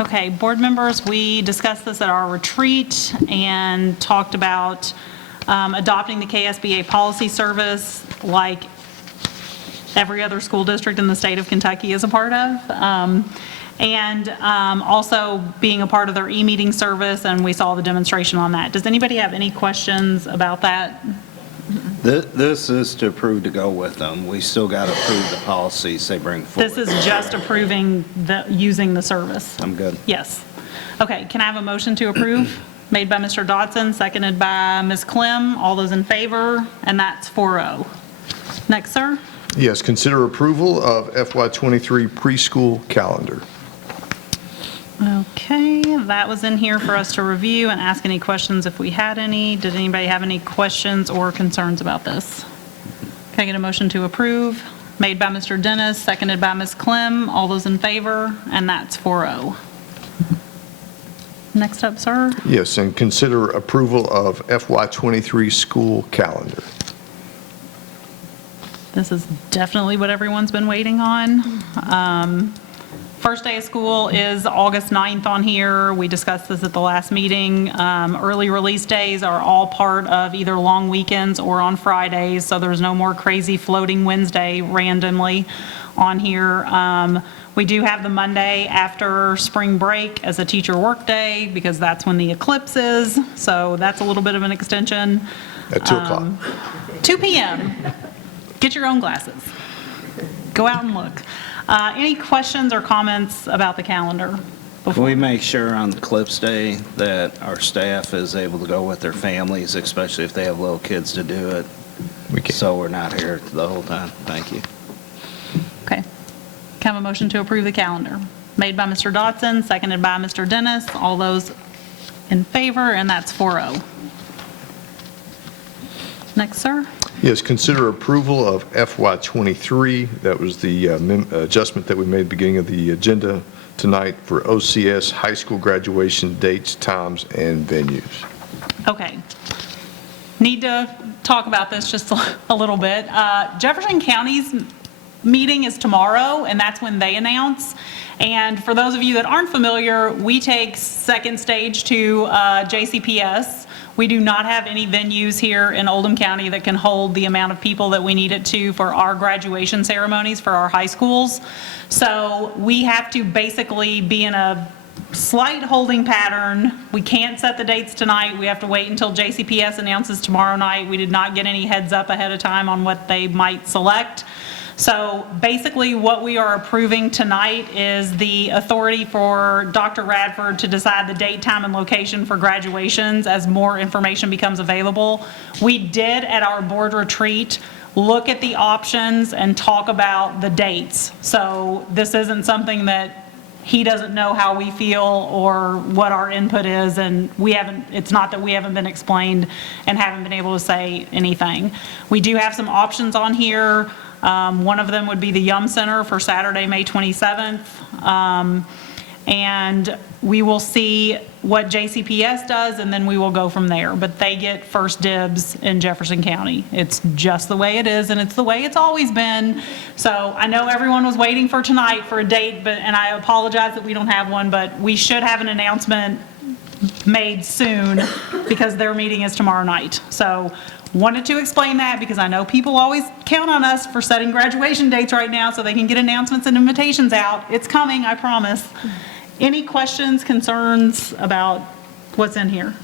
Okay, board members, we discussed this at our retreat and talked about adopting the KSBA policy service like every other school district in the state of Kentucky is a part of. And also being a part of their e-meeting service, and we saw the demonstration on that. Does anybody have any questions about that? This is to approve to go with them. We still got to approve the policies they bring forward. This is just approving using the service. I'm good. Yes. Okay, can I have a motion to approve? Made by Mr. Dotson, seconded by Ms. Clem. All those in favor, and that's 4-0. Next, sir. Yes, consider approval of FY23 preschool calendar. Okay, that was in here for us to review and ask any questions if we had any. Did anybody have any questions or concerns about this? Can I get a motion to approve? Made by Mr. Dennis, seconded by Ms. Clem. All those in favor, and that's 4-0. Next up, sir. Yes, and consider approval of FY23 school calendar. This is definitely what everyone's been waiting on. First day of school is August 9th on here. We discussed this at the last meeting. Early release days are all part of either long weekends or on Fridays, so there's no more crazy floating Wednesday randomly on here. We do have the Monday after spring break as a teacher work day because that's when the eclipse is, so that's a little bit of an extension. At 2 o'clock. 2 p.m. Get your own glasses. Go out and look. Any questions or comments about the calendar? Can we make sure on Eclipse Day that our staff is able to go with their families, especially if they have little kids to do it? We can. So we're not here the whole time. Thank you. Okay. Can I have a motion to approve the calendar? Made by Mr. Dotson, seconded by Mr. Dennis. All those in favor, and that's 4-0. Next, sir. Yes, consider approval of FY23. That was the adjustment that we made at the beginning of the agenda tonight for OCS high school graduation dates, times, and venues. Okay. Need to talk about this just a little bit. Jefferson County's meeting is tomorrow, and that's when they announce. And for those of you that aren't familiar, we take second stage to JCPS. We do not have any venues here in Oldham County that can hold the amount of people that we need it to for our graduation ceremonies for our high schools. So we have to basically be in a slight holding pattern. We can't set the dates tonight. We have to wait until JCPS announces tomorrow night. We did not get any heads up ahead of time on what they might select. So basically, what we are approving tonight is the authority for Dr. Radford to decide the date, time, and location for graduations as more information becomes available. We did, at our board retreat, look at the options and talk about the dates. So this isn't something that he doesn't know how we feel or what our input is, and it's not that we haven't been explained and haven't been able to say anything. We do have some options on here. One of them would be the Yum Center for Saturday, May 27th. And we will see what JCPS does, and then we will go from there. But they get first dibs in Jefferson County. It's just the way it is, and it's the way it's always been. So I know everyone was waiting for tonight for a date, and I apologize that we don't have one, but we should have an announcement made soon because their meeting is tomorrow night. So wanted to explain that because I know people always count on us for setting graduation dates right now so they can get announcements and invitations out. It's coming, I promise. Any questions, concerns about what's in here?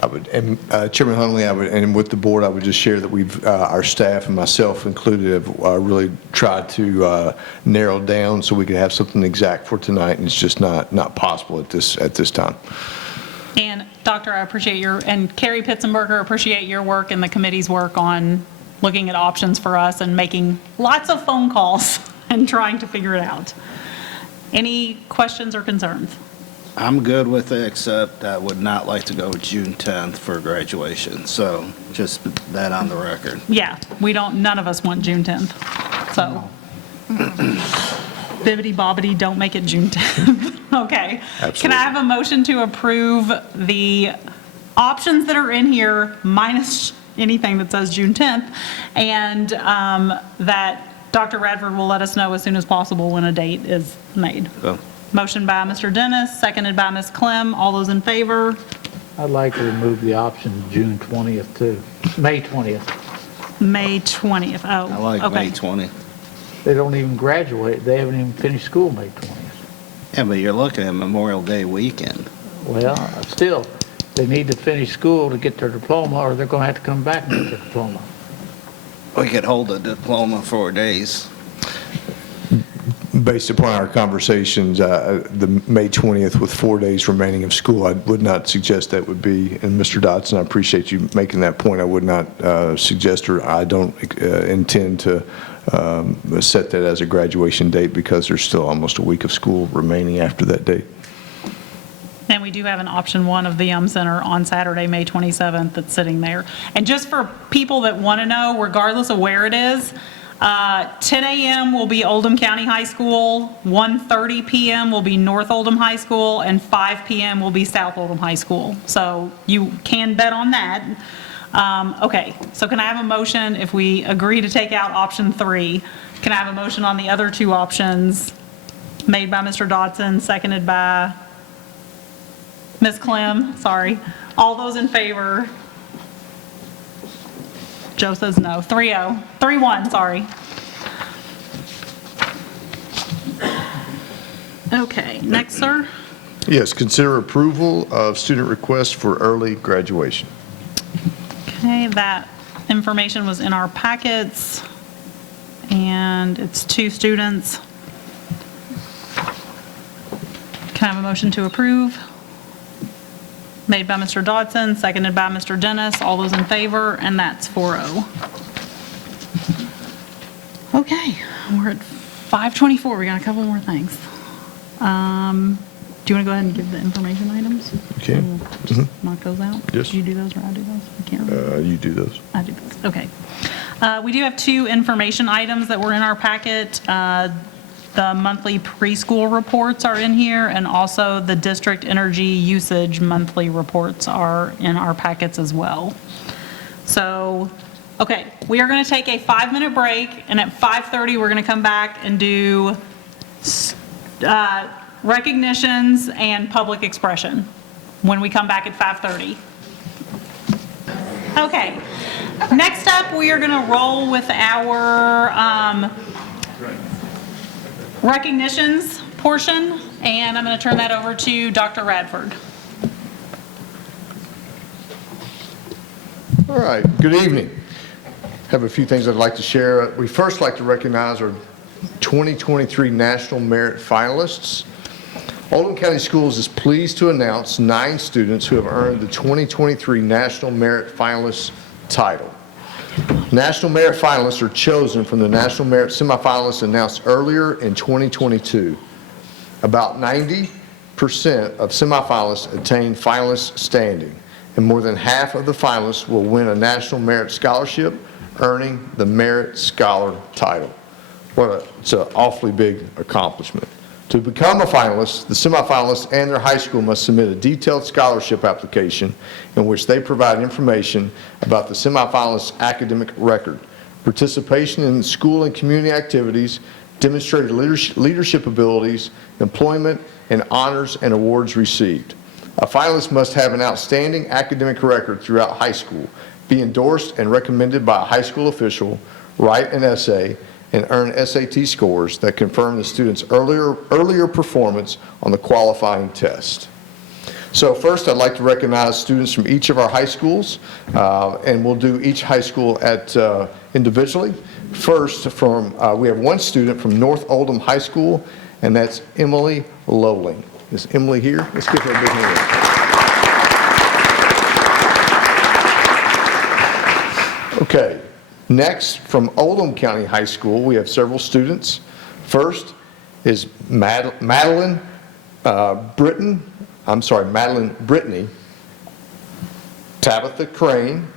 I would, and Chairman Huntley, and with the board, I would just share that we've, our staff and myself included, have really tried to narrow down so we could have something exact for tonight, and it's just not possible at this time. And Doctor, I appreciate and Carrie Pitzenberger, appreciate your work and the committee's work on looking at options for us and making lots of phone calls and trying to figure it out. Any questions or concerns? I'm good with it, except I would not like to go June 10th for graduation. So just that on the record. Yeah, none of us want June 10th. So, bibbity bobbity, don't make it June 10th. Okay. Absolutely. Can I have a motion to approve the options that are in here minus anything that says June 10th, and that Dr. Radford will let us know as soon as possible when a date is made? Motion by Mr. Dennis, seconded by Ms. Clem. All those in favor? I'd like to remove the option June 20th too, May 20th. May 20th. Oh, I like okay. May 20th. They don't even graduate. They haven't even finished school May 20th. Yeah, but you're looking at Memorial Day weekend. Well, still, they need to finish school to get their diploma, or they're going to have to come back and get their diploma. We could hold a diploma 4 days. Based upon our conversations, the May 20th with 4 days remaining of school, I would not suggest that would be, and Mr. Dodson, I appreciate you making that point. I would not suggest, or I don't intend to set that as a graduation date because there's still almost a week of school remaining after that date. And we do have an option 1 of the Yum Center on Saturday, May 27th that's sitting there. And just for people that want to know, regardless of where it is, 10 a.m. will be Oldham County High School, 1:30 p.m. will be North Oldham High School, and 5 p.m. will be South Oldham High School. So you can bet on that. Okay, so can I have a motion if we agree to take out option 3? Can I have a motion on the other 2 options made by Mr. Dodson, seconded by Ms. Clem? Sorry. All those in favor? Joe says no. 3-0. 3-1, sorry. Okay, next, sir. Yes, consider approval of student requests for early graduation. Okay, that information was in our packets, and it's 2 students. Can I have a motion to approve? Made by Mr. Dodson, seconded by Mr. Dennis. All those in favor, and that's 4-0. Okay, we're at 5:24. We got a couple more things. Do you want to go ahead and give the information items? Okay. Just knock those out? Yes. Do you do those or I do those? I can't remember. You do those. I do those. Okay. We do have 2 information items that were in our packet. The monthly preschool reports are in here, and also the district energy usage monthly reports are in our packets as well. So, okay, we are going to take a 5-minute break, and at 5:30 we're going to come back and do recognitions and public expression when we come back at 5:30. Okay, next up we are going to roll with our recognitions portion, and I'm going to turn that over to Dr. Radford. All right, good evening. have a few things I'd like to share. We first like to recognize our 2023 National Merit finalists. Oldham County Schools is pleased to announce 9 students who have earned the 2023 National Merit Finalist title. National Merit finalists are chosen from the National Merit semifinalists announced earlier in 2022. About 90% of semifinalists attain finalist standing, and more than half of the finalists will win a National Merit Scholarship, earning the Merit Scholar title. It's an awfully big accomplishment. To become a finalist, the semifinalists and their high school must submit a detailed scholarship application in which they provide information about the semifinalist's academic record, participation in school and community activities, demonstrated leadership abilities, employment, and honors and awards received. A finalist must have an outstanding academic record throughout high school, be endorsed and recommended by a high school official, write an essay, and earn SAT scores that confirm the student's earlier performance on the qualifying test. So first, I'd like to recognize students from each of our high schools, and we'll do each high school individually. First, we have one student from North Oldham High School, and that's Emily Lowling. Is Emily here? Let's give her a big hand. Okay. Next, from Oldham County High School, we have several students. First is Madeline Brittany, Tabitha Crane,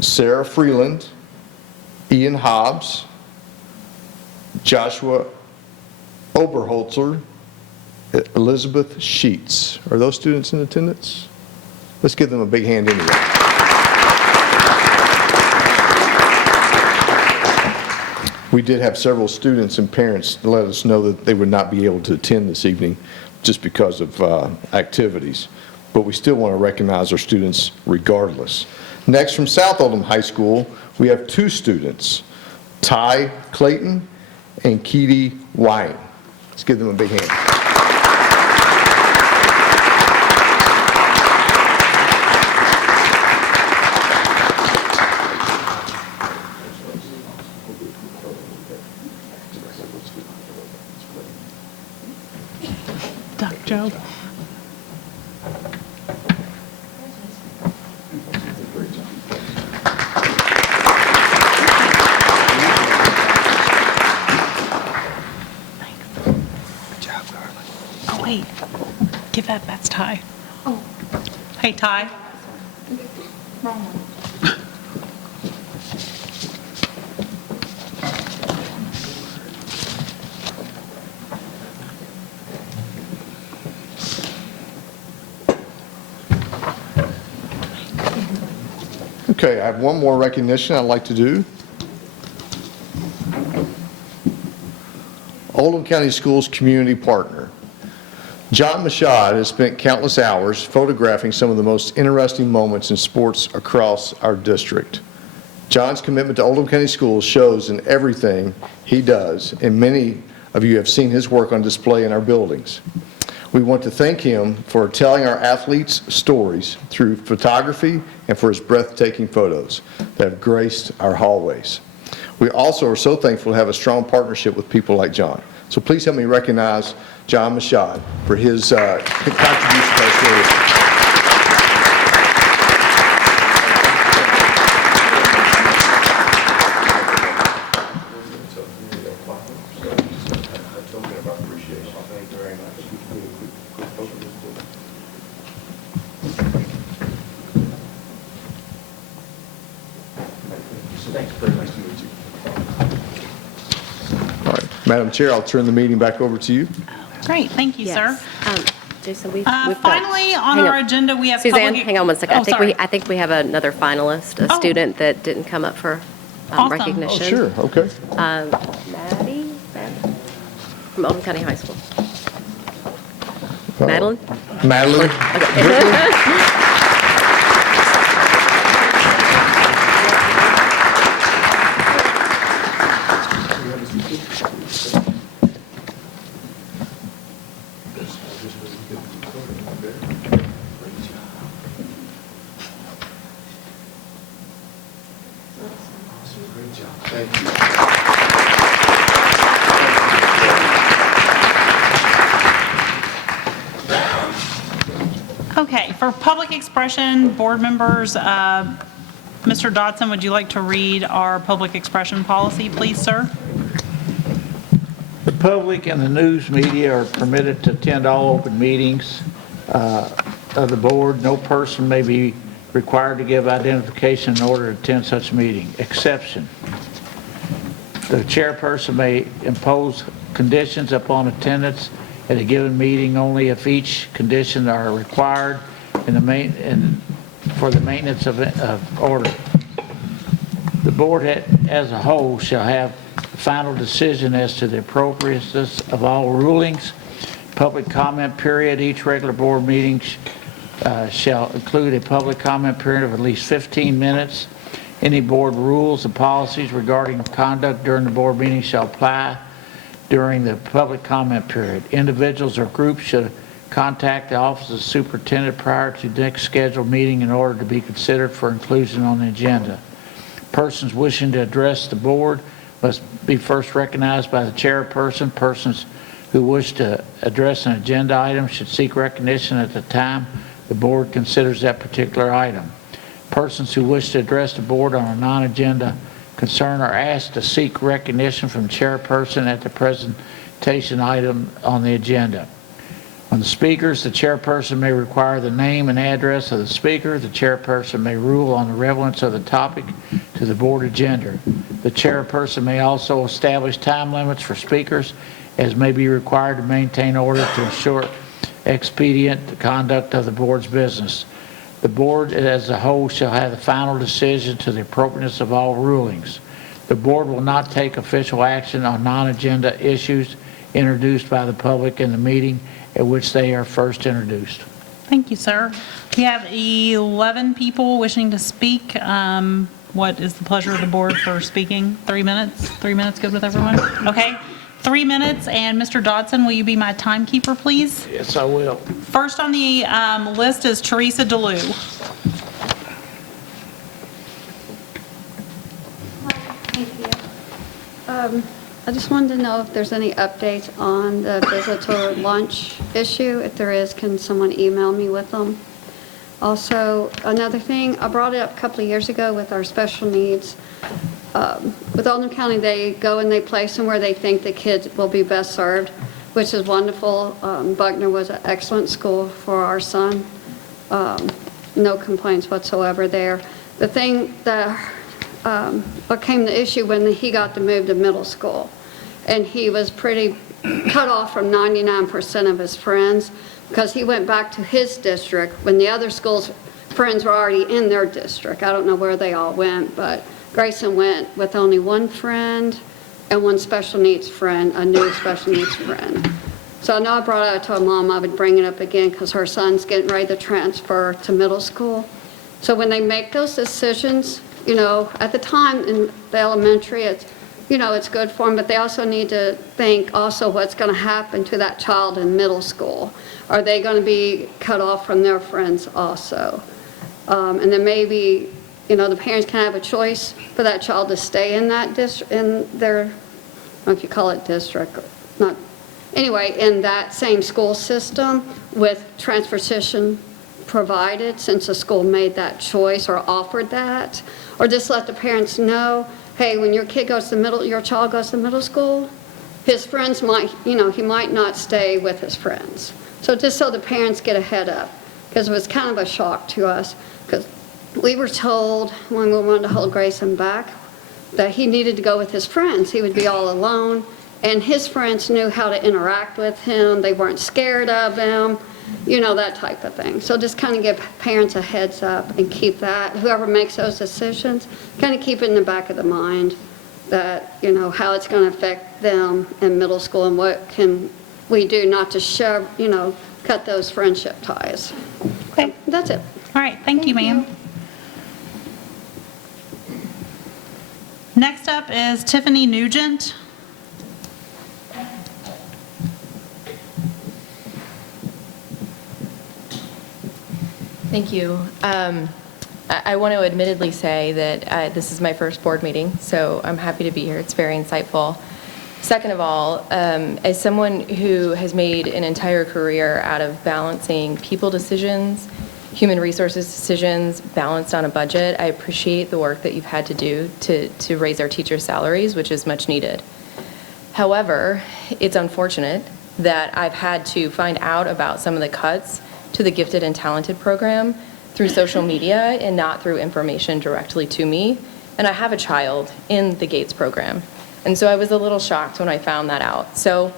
Sarah Freeland, Ian Hobbs, Joshua Oberholzer, Elizabeth Sheets. Are those students in attendance? Let's give them a big hand anyway. We did have several students and parents let us know that they would not be able to attend this evening just because of activities, but we still want to recognize our students regardless. Next, from South Oldham High School, we have 2 students, Ty Clayton and Keedy Wine. Let's give them a big hand. Dr. Joe. Oh, wait. Give that's Ty. Oh. Hey, Ty. Wrong one. Okay, I have one more recognition I'd like to do. Oldham County Schools Community Partner. John Mashad has spent countless hours photographing some of the most interesting moments in sports across our district. John's commitment to Oldham County Schools shows in everything he does, and many of you have seen his work on display in our buildings. We want to thank him for telling our athletes' stories through photography and for his breathtaking photos that have graced our hallways. We also are so thankful to have a strong partnership with people like John. So please help me recognize John Mashad for his contribution to our story. All right, Madam Chair, I'll turn the meeting back over to you. Great, thank you, sir. Jason, we've got... Finally, on our agenda, we have Suzanne, public... hang on one second. Oh, sorry. I think we have another finalist, a student that didn't come up for Awesome. recognition. Oh, sure, okay. Maddie from Oldham County High School. Madeline? Madeline. Great job. Thank you. Okay, for public expression, board members, Mr. Dodson, would you like to read our public expression policy, please, sir? The public and the news media are permitted to attend all open meetings of the board. No person may be required to give identification in order to attend such meeting. Exception: the chairperson may impose conditions upon attendance at a given meeting only if each condition are required for the maintenance of order. The board as a whole shall have final decision as to the appropriateness of all rulings. Public comment period. Each regular board meeting shall include a public comment period of at least 15 minutes. Any board rules and policies regarding conduct during the board meeting shall apply during the public comment period. Individuals or groups should contact the office of the superintendent prior to the next scheduled meeting in order to be considered for inclusion on the agenda. Persons wishing to address the board must be first recognized by the chairperson. Persons who wish to address an agenda item should seek recognition at the time the board considers that particular item. Persons who wish to address the board on a non-agenda concern are asked to seek recognition from the chairperson at the presentation item on the agenda. On the speakers, the chairperson may require the name and address of the speaker. The chairperson may rule on the relevance of the topic to the board agenda. The chairperson may also establish time limits for speakers as may be required to maintain order to ensure expedient conduct of the board's business. The board as a whole shall have the final decision to the appropriateness of all rulings. The board will not take official action on non-agenda issues introduced by the public in the meeting at which they are first introduced. Thank you, sir. We have 11 people wishing to speak. What is the pleasure of the board for speaking? 3 minutes? 3 minutes good with everyone? Okay. 3 minutes, and Mr. Dodson, will you be my timekeeper, please? Yes, I will. First on the list is Teresa DeLue. Thank you. I just wanted to know if there's any updates on the visitor lunch issue. If there is, can someone email me with them? Also, another thing, I brought it up a couple of years ago with our special needs. With Oldham County, they go and they place them where they think the kids will be best served, which is wonderful. Buckner was an excellent school for our son. No complaints whatsoever there. The thing that became the issue when he got to move to middle school, and he was pretty cut off from 99% of his friends because he went back to his district when the other schools' friends were already in their district. I don't know where they all went, but Grayson went with only one friend and one special needs friend, a new special needs friend. So I know I brought it up to her mom, I would bring it up again because her son's getting ready to transfer to middle school. So when they make those decisions, you know, at the time in the elementary, it's, you know, it's good for them, but they also need to think also what's going to happen to that child in middle school. Are they going to be cut off from their friends also? And then maybe, you know, the parents can have a choice for that child to stay in that district, in their, I don't know if you call it district, or not, anyway, in that same school system with transportation provided since the school made that choice or offered that, or just let the parents know, hey, when your kid goes to your child goes to middle school, his friends might, you know, he might not stay with his friends. So just so the parents get a head up, because it was kind of a shock to us, because we were told when we wanted to hold Grayson back that he needed to go with his friends. He would be all alone, and his friends knew how to interact with him. They weren't scared of him, you know, that type of thing. So just kind of give parents a heads up and keep that, whoever makes those decisions, kind of keep it in the back of the mind that, you know, how it's going to affect them in middle school and what can we do not to shove, you know, cut those friendship ties. Okay. That's it. All right, thank you, ma'am. Next up is Tiffany Nugent. Thank you. I want to admittedly say that this is my first board meeting, so I'm happy to be here. It's very insightful. Second of all, as someone who has made an entire career out of balancing people decisions, human resources decisions, balanced on a budget, I appreciate the work that you've had to do to raise our teachers' salaries, which is much needed. However, it's unfortunate that I've had to find out about some of the cuts to the Gifted and Talented program through social media and not through information directly to me. And I have a child in the Gates program. And so I was a little shocked when I found that out. So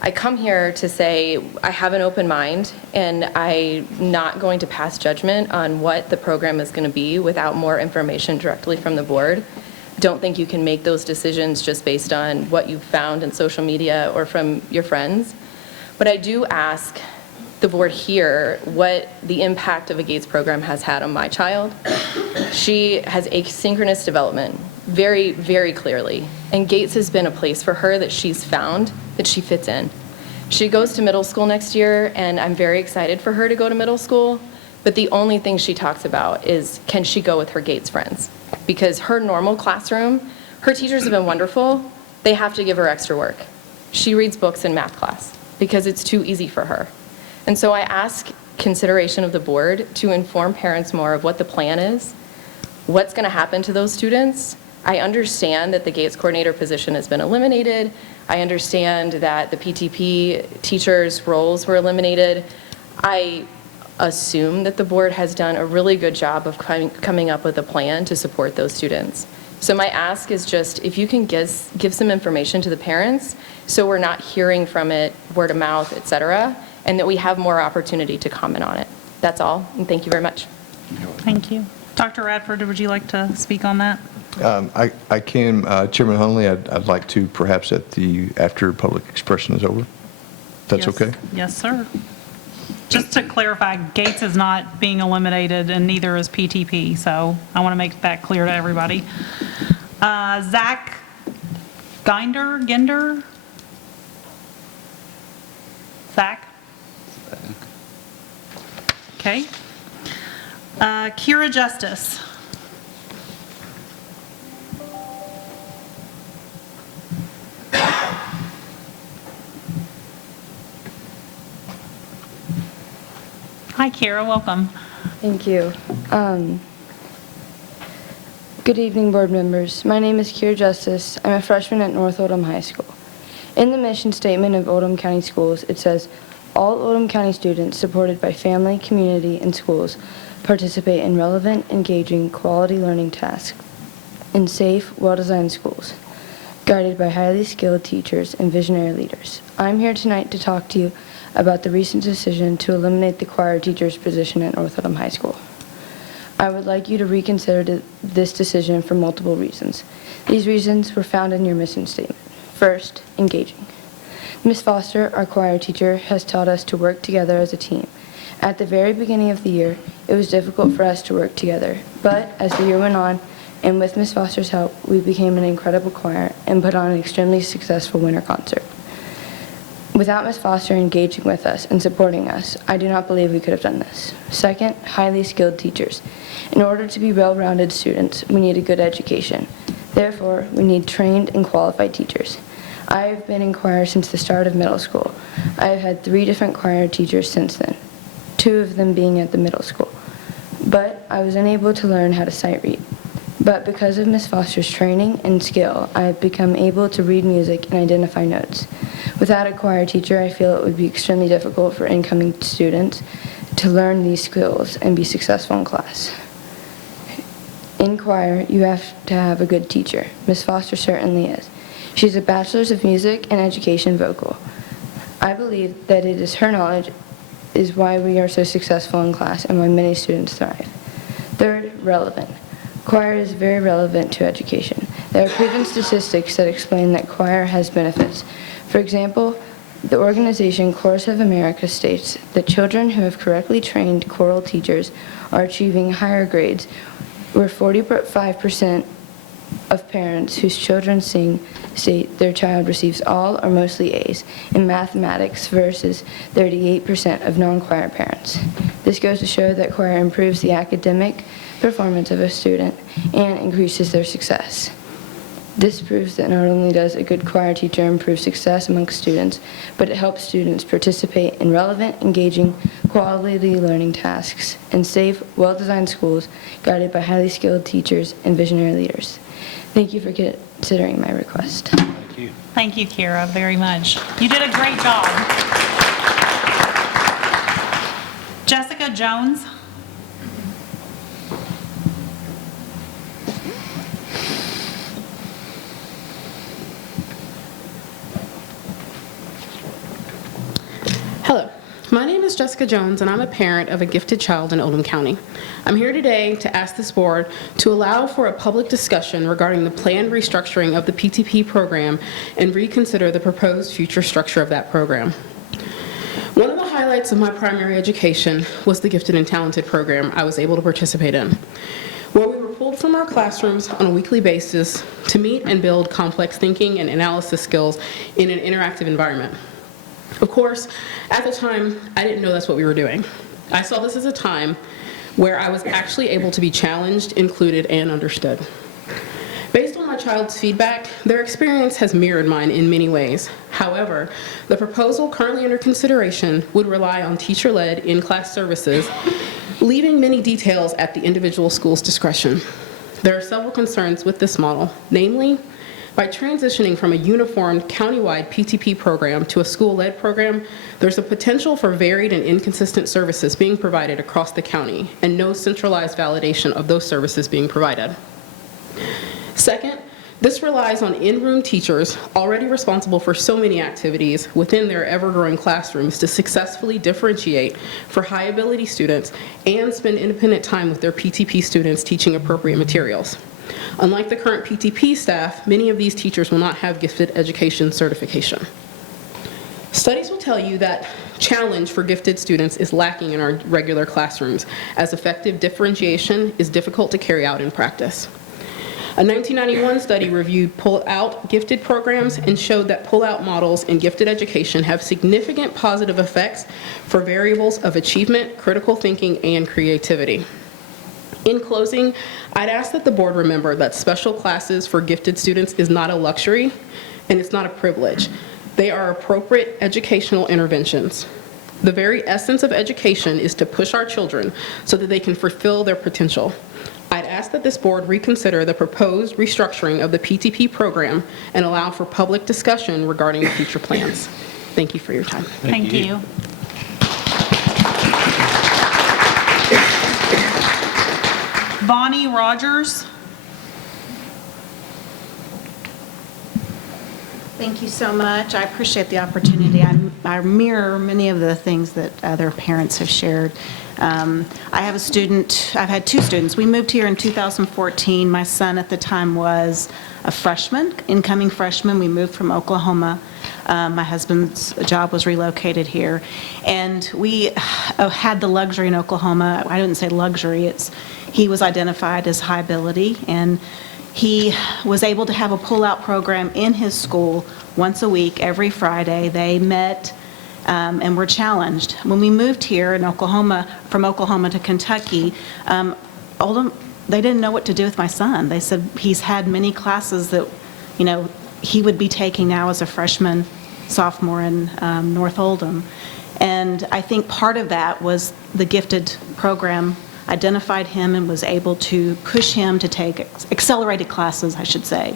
I come here to say I have an open mind and I'm not going to pass judgment on what the program is going to be without more information directly from the board. Don't think you can make those decisions just based on what you've found in social media or from your friends. But I do ask the board here what the impact of a Gates program has had on my child. She has asynchronous development very, very clearly. And Gates has been a place for her that she's found that she fits in. She goes to middle school next year, and I'm very excited for her to go to middle school. But the only thing she talks about is, can she go with her Gates friends? Because her normal classroom, her teachers have been wonderful. They have to give her extra work. She reads books in math class because it's too easy for her. And so I ask consideration of the board to inform parents more of what the plan is, what's going to happen to those students. I understand that the Gates coordinator position has been eliminated. I understand that the PTP teachers' roles were eliminated. I assume that the board has done a really good job of coming up with a plan to support those students. So my ask is just if you can give some information to the parents so we're not hearing from it word of mouth, et cetera, and that we have more opportunity to comment on it. That's all, and thank you very much. Thank you. Dr. Radford, would you like to speak on that? I can, Chairman Hunley, I'd like to perhaps after public expression is over. If that's Yes. okay? Yes, sir. Just to clarify, Gates is not being eliminated and neither is PTP, so I want to make that clear to everybody. Zach Ginder? Zach? Okay. Kira Justice. Hi, Kira, welcome. Thank you. Good evening, board members. My name is Kira Justice. I'm a freshman at North Oldham High School. In the mission statement of Oldham County Schools, it says, all Oldham County students supported by family, community, and schools participate in relevant, engaging, quality learning tasks in safe, well-designed schools, guided by highly skilled teachers and visionary leaders. I'm here tonight to talk to you about the recent decision to eliminate the choir teacher's position at North Oldham High School. I would like you to reconsider this decision for multiple reasons. These reasons were found in your mission statement. First, engaging. Ms. Foster, our choir teacher, has taught us to work together as a team. At the very beginning of the year, it was difficult for us to work together, but as the year went on, and with Ms. Foster's help, we became an incredible choir and put on an extremely successful winter concert. Without Ms. Foster engaging with us and supporting us, I do not believe we could have done this. Second, highly skilled teachers. In order to be well-rounded students, we need a good education. Therefore, we need trained and qualified teachers. I have been in choir since the start of middle school. I have had 3 different choir teachers since then, 2 of them being at the middle school. But I was unable to learn how to sight read. But because of Ms. Foster's training and skill, I have become able to read music and identify notes. Without a choir teacher, I feel it would be extremely difficult for incoming students to learn these skills and be successful in class. In choir, you have to have a good teacher. Ms. Foster certainly is. She's a bachelor's of music and education vocal. I believe that it is her knowledge is why we are so successful in class and why many students thrive. Third, relevant. Choir is very relevant to education. There are proven statistics that explain that choir has benefits. For example, the organization Chorus of America states that children who have correctly trained choral teachers are achieving higher grades, where 45% of parents whose children sing state their child receives all or mostly A's in mathematics versus 38% of non-choir parents. This goes to show that choir improves the academic performance of a student and increases their success. This proves that not only does a good choir teacher improve success amongst students, but it helps students participate in relevant, engaging, quality learning tasks in safe, well-designed schools guided by highly skilled teachers and visionary leaders. Thank you for considering my request. Thank you, Kira, very much. You did a great job. Jessica Jones. Hello, my name is Jessica Jones, and I'm a parent of a gifted child in Oldham County. I'm here today to ask this board to allow for a public discussion regarding the planned restructuring of the PTP program and reconsider the proposed future structure of that program. One of the highlights of my primary education was the Gifted and Talented program I was able to participate in, where we were pulled from our classrooms on a weekly basis to meet and build complex thinking and analysis skills in an interactive environment. Of course, at the time, I didn't know that's what we were doing. I saw this as a time where I was actually able to be challenged, included, and understood. Based on my child's feedback, their experience has mirrored mine in many ways. However, the proposal currently under consideration would rely on teacher-led in-class services, leaving many details at the individual school's discretion. There are several concerns with this model, namely, by transitioning from a uniformed countywide PTP program to a school-led program, there's a potential for varied and inconsistent services being provided across the county and no centralized validation of those services being provided. Second, this relies on in-room teachers already responsible for so many activities within their ever-growing classrooms to successfully differentiate for high-ability students and spend independent time with their PTP students teaching appropriate materials. Unlike the current PTP staff, many of these teachers will not have gifted education certification. Studies will tell you that challenge for gifted students is lacking in our regular classrooms, as effective differentiation is difficult to carry out in practice. A 1991 study reviewed pull-out gifted programs and showed that pull-out models in gifted education have significant positive effects for variables of achievement, critical thinking, and creativity. In closing, I'd ask that the board remember that special classes for gifted students is not a luxury and it's not a privilege. They are appropriate educational interventions. The very essence of education is to push our children so that they can fulfill their potential. I'd ask that this board reconsider the proposed restructuring of the PTP program and allow for public discussion regarding the future plans. Thank you for your time. Thank you. Bonnie Rogers. Thank you so much. I appreciate the opportunity. I mirror many of the things that other parents have shared. I have a student, I've had two students. We moved here in 2014. My son at the time was a freshman, incoming freshman. We moved from Oklahoma. My husband's job was relocated here. And we had the luxury in Oklahoma, I didn't say luxury, he was identified as high ability, and he was able to have a pull-out program in his school once a week, every Friday. They met and were challenged. When we moved here in Oklahoma, from Oklahoma to Kentucky, Oldham, they didn't know what to do with my son. They said he's had many classes that, you know, he would be taking now as a freshman, sophomore in North Oldham. And I think part of that was the gifted program identified him and was able to push him to take accelerated classes, I should say.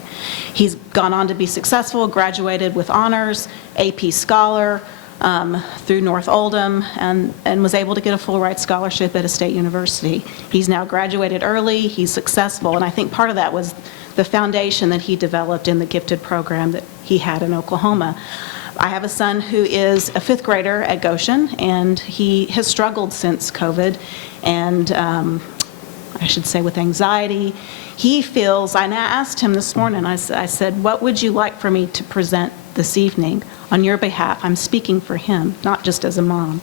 He's gone on to be successful, graduated with honors, AP Scholar through North Oldham, and was able to get a full ride scholarship at a state university. He's now graduated early, he's successful, and I think part of that was the foundation that he developed in the gifted program that he had in Oklahoma. I have a son who is a fifth grader at Goshen, and he has struggled since COVID, and I should say with anxiety. He feels, and I asked him this morning, I said, what would you like for me to present this evening on your behalf? I'm speaking for him, not just as a mom.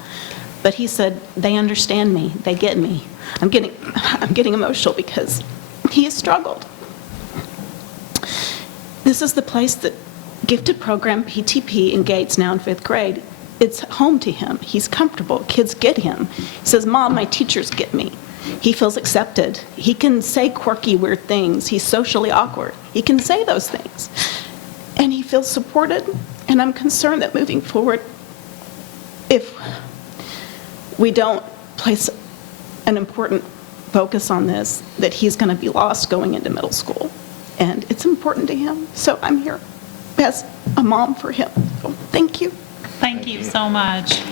But he said, they understand me, they get me. I'm getting emotional because he has struggled. This is the place that gifted program PTP in Gates, now in fifth grade, it's home to him. He's comfortable. Kids get him. He says, Mom, my teachers get me. He feels accepted. He can say quirky, weird things. He's socially awkward. He can say those things. And he feels supported. And I'm concerned that moving forward, if we don't place an important focus on this, that he's going to be lost going into middle school. And it's important to him. So I'm here as a mom for him. So thank you. Thank you so much.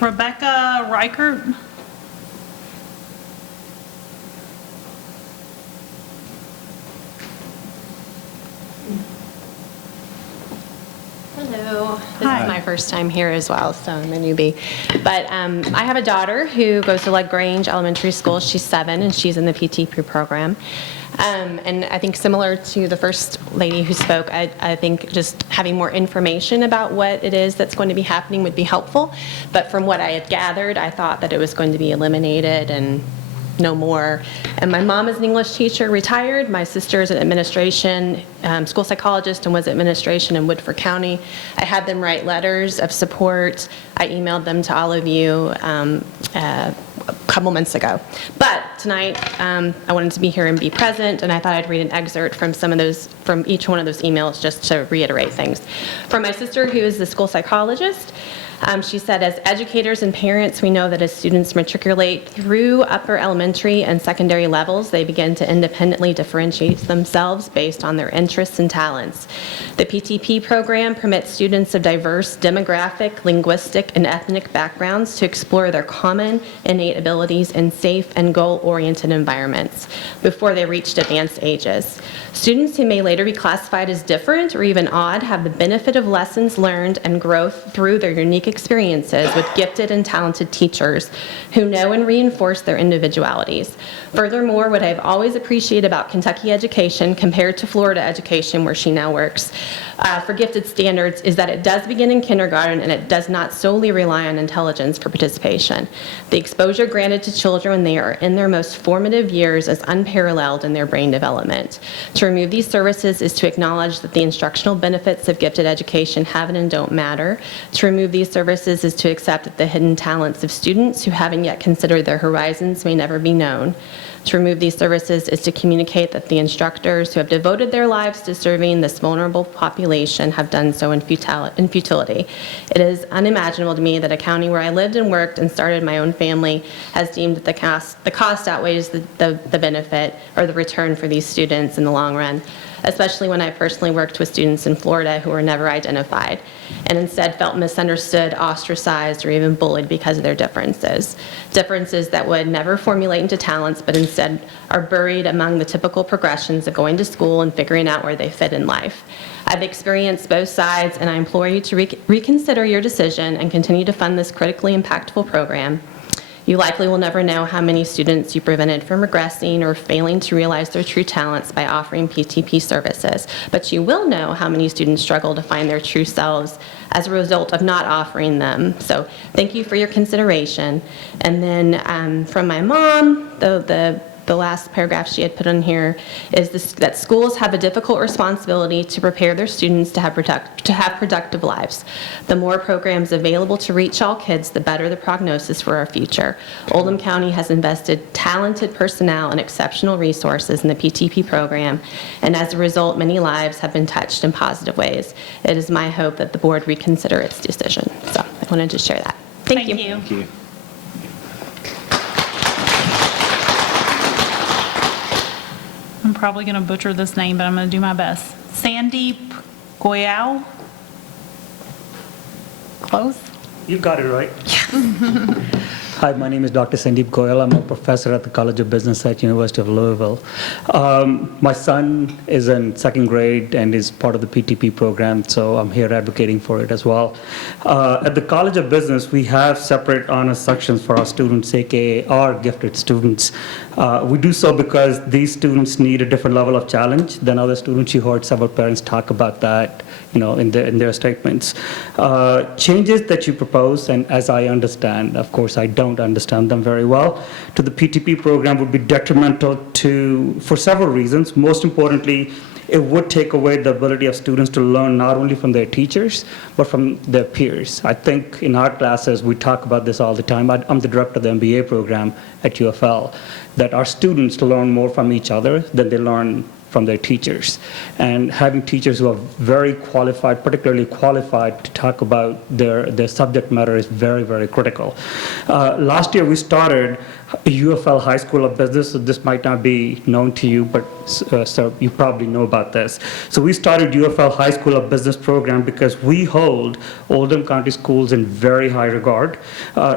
Rebecca Reichert. Hello. This is my first time here as well, so I'm a newbie. But I have a daughter who goes to LaGrange Elementary School. She's 7, and she's in the PTP program. And I think similar to the first lady who spoke, I think just having more information about what it is that's going to be happening would be helpful. But from what I had gathered, I thought that it was going to be eliminated and no more. And my mom is an English teacher, retired. My sister is an administration, school psychologist, and was administration in Woodford County. I had them write letters of support. I emailed them to all of you a couple months ago. But tonight, I wanted to be here and be present, and I thought I'd read an excerpt from from each one of those emails just to reiterate things. From my sister, who is the school psychologist, she said, as educators and parents, we know that as students matriculate through upper elementary and secondary levels, they begin to independently differentiate themselves based on their interests and talents. The PTP program permits students of diverse demographic, linguistic, and ethnic backgrounds to explore their common innate abilities in safe and goal-oriented environments before they reach advanced ages. Students who may later be classified as different or even odd have the benefit of lessons learned and growth through their unique experiences with gifted and talented teachers who know and reinforce their individualities. Furthermore, what I've always appreciated about Kentucky education compared to Florida education, where she now works, for gifted standards, is that it does begin in kindergarten and it does not solely rely on intelligence for participation. The exposure granted to children when they are in their most formative years is unparalleled in their brain development. To remove these services is to acknowledge that the instructional benefits of gifted education have and don't matter. To remove these services is to accept that the hidden talents of students who haven't yet considered their horizons may never be known. To remove these services is to communicate that the instructors who have devoted their lives to serving this vulnerable population have done so in futility. It is unimaginable to me that a county where I lived and worked and started my own family has deemed that the cost outweighs the benefit or the return for these students in the long run, especially when I personally worked with students in Florida who were never identified and instead felt misunderstood, ostracized, or even bullied because of their differences. Differences that would never formulate into talents, but instead are buried among the typical progressions of going to school and figuring out where they fit in life. I've experienced both sides, and I implore you to reconsider your decision and continue to fund this critically impactful program. You likely will never know how many students you prevented from regressing or failing to realize their true talents by offering PTP services, but you will know how many students struggle to find their true selves as a result of not offering them. So thank you for your consideration. And then from my mom, the last paragraph she had put on here is that schools have a difficult responsibility to prepare their students to have productive lives. The more programs available to reach all kids, the better the prognosis for our future. Oldham County has invested talented personnel and exceptional resources in the PTP program, and as a result, many lives have been touched in positive ways. It is my hope that the board reconsider its decision. So I wanted to share that. Thank you. Thank you. I'm probably going to butcher this name, but I'm going to do my best. Sandeep Goyal? Close? You got it right. Hi, my name is Dr. Sandeep Goyal. I'm a professor at the College of Business at University of Louisville. My son is in second grade and is part of the PTP program, so I'm here advocating for it as well. At the College of Business, we have separate honor sections for our students, aka our gifted students. We do so because these students need a different level of challenge than other students. You heard several parents talk about that, in their statements. Changes that you propose, and as I understand, of course I don't understand them very well, to the PTP program would be detrimental for several reasons. Most importantly, it would take away the ability of students to learn not only from their teachers, but from their peers. I think in our classes, we talk about this all the time. I'm the director of the MBA program at UFL, that our students learn more from each other than they learn from their teachers. And having teachers who are very qualified, particularly qualified to talk about their subject matter is very, very critical. Last year we started UFL High School of Business. So this might not be known to you, but so you probably know about this. So we started UFL High School of Business program because we hold Oldham County schools in very high regard.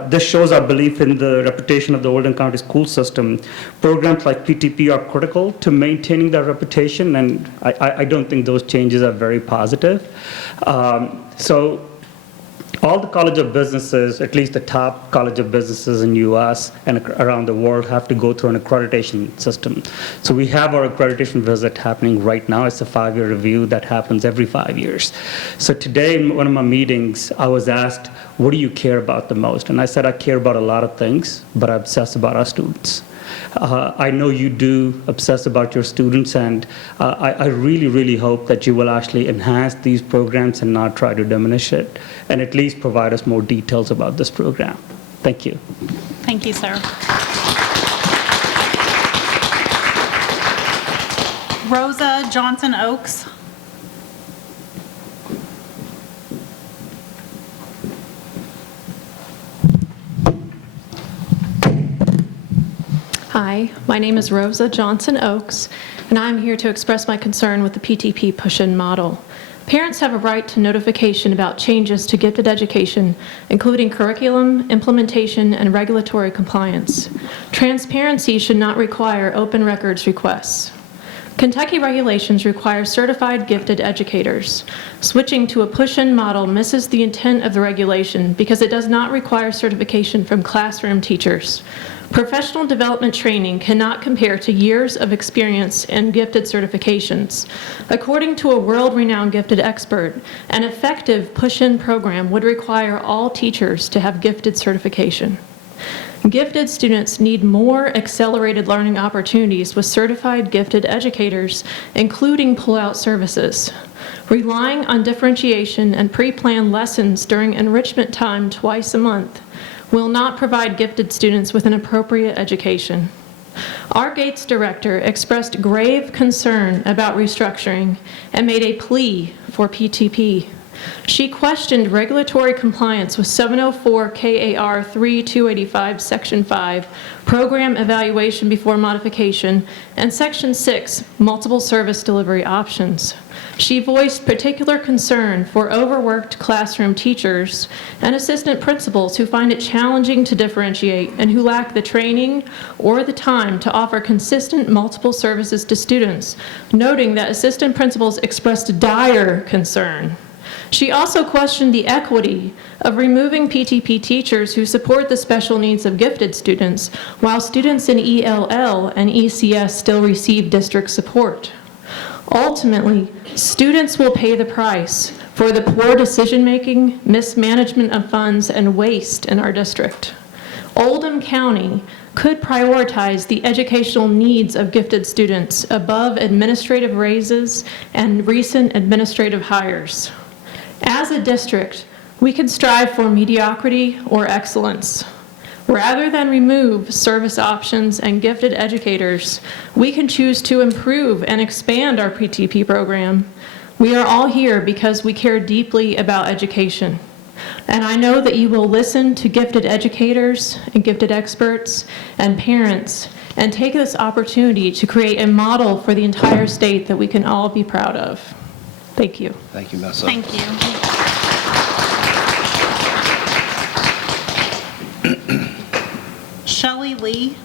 This shows our belief in the reputation of the Oldham County school system. Programs like PTP are critical to maintaining that reputation, and I don't think those changes are very positive. So all the College of Businesses, at least the top College of Businesses in US and around the world, have to go through an accreditation system. So we have our accreditation visit happening right now. It's a 5-year review that happens every 5 years. So today in one of my meetings, I was asked, what do you care about the most? And I said, I care about a lot of things, but I obsess about our students. I know you do obsess about your students, and I really, really hope that you will actually enhance these programs and not try to diminish it, and at least provide us more details about this program. Thank you. Thank you, sir. Rosa Johnson Oaks. Hi, my name is Rosa Johnson Oaks, and I'm here to express my concern with the PTP push-in model. Parents have a right to notification about changes to gifted education, including curriculum, implementation, and regulatory compliance. Transparency should not require open records requests. Kentucky regulations require certified gifted educators. Switching to a push-in model misses the intent of the regulation because it does not require certification from classroom teachers. Professional development training cannot compare to years of experience in gifted certifications. According to a world-renowned gifted expert, an effective push-in program would require all teachers to have gifted certification. Gifted students need more accelerated learning opportunities with certified gifted educators, including pull-out services. Relying on differentiation and pre-planned lessons during enrichment time twice a month will not provide gifted students with an appropriate education. Our Gates director expressed grave concern about restructuring and made a plea for PTP. She questioned regulatory compliance with 704 KAR 3285 Section 5, Program Evaluation Before Modification, and Section 6, Multiple Service Delivery Options. She voiced particular concern for overworked classroom teachers and assistant principals who find it challenging to differentiate and who lack the training or the time to offer consistent multiple services to students, noting that assistant principals expressed dire concern. She also questioned the equity of removing PTP teachers who support the special needs of gifted students, while students in ELL and ECS still receive district support. Ultimately, students will pay the price for the poor decision-making, mismanagement of funds, and waste in our district. Oldham County could prioritize the educational needs of gifted students above administrative raises and recent administrative hires. As a district, we can strive for mediocrity or excellence. Rather than remove service options and gifted educators, we can choose to improve and expand our PTP program. We are all here because we care deeply about education. And I know that you will listen to gifted educators and gifted experts and parents and take this opportunity to create a model for the entire state that we can all be proud of. Thank you. Thank you, Messa. Thank you. Shelley Lee.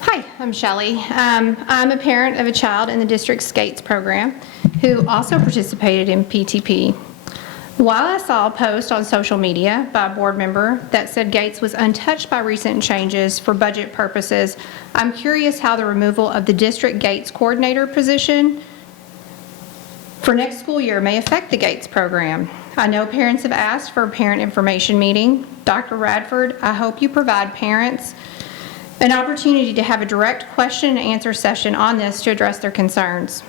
Hi, I'm Shelley. I'm a parent of a child in the district's Gates program who also participated in PTP. While I saw a post on social media by a board member that said Gates was untouched by recent changes for budget purposes, I'm curious how the removal of the district Gates coordinator position for next school year may affect the Gates program. I know parents have asked for a parent information meeting. Dr. Radford, I hope you provide parents an opportunity to have a direct question and answer session on this to address their concerns.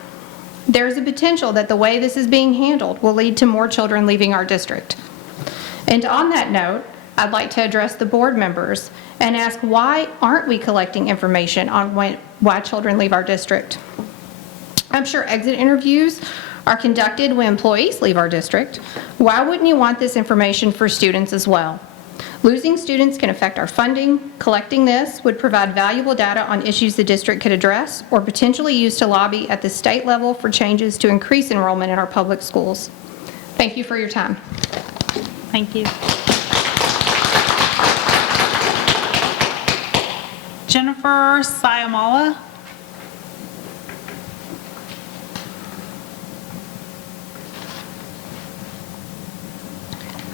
There is a potential that the way this is being handled will lead to more children leaving our district. And on that note, I'd like to address the board members and ask, why aren't we collecting information on why children leave our district? I'm sure exit interviews are conducted when employees leave our district. Why wouldn't you want this information for students as well? Losing students can affect our funding. Collecting this would provide valuable data on issues the district could address or potentially use to lobby at the state level for changes to increase enrollment in our public schools. Thank you for your time. Thank you. Jennifer Sayamala.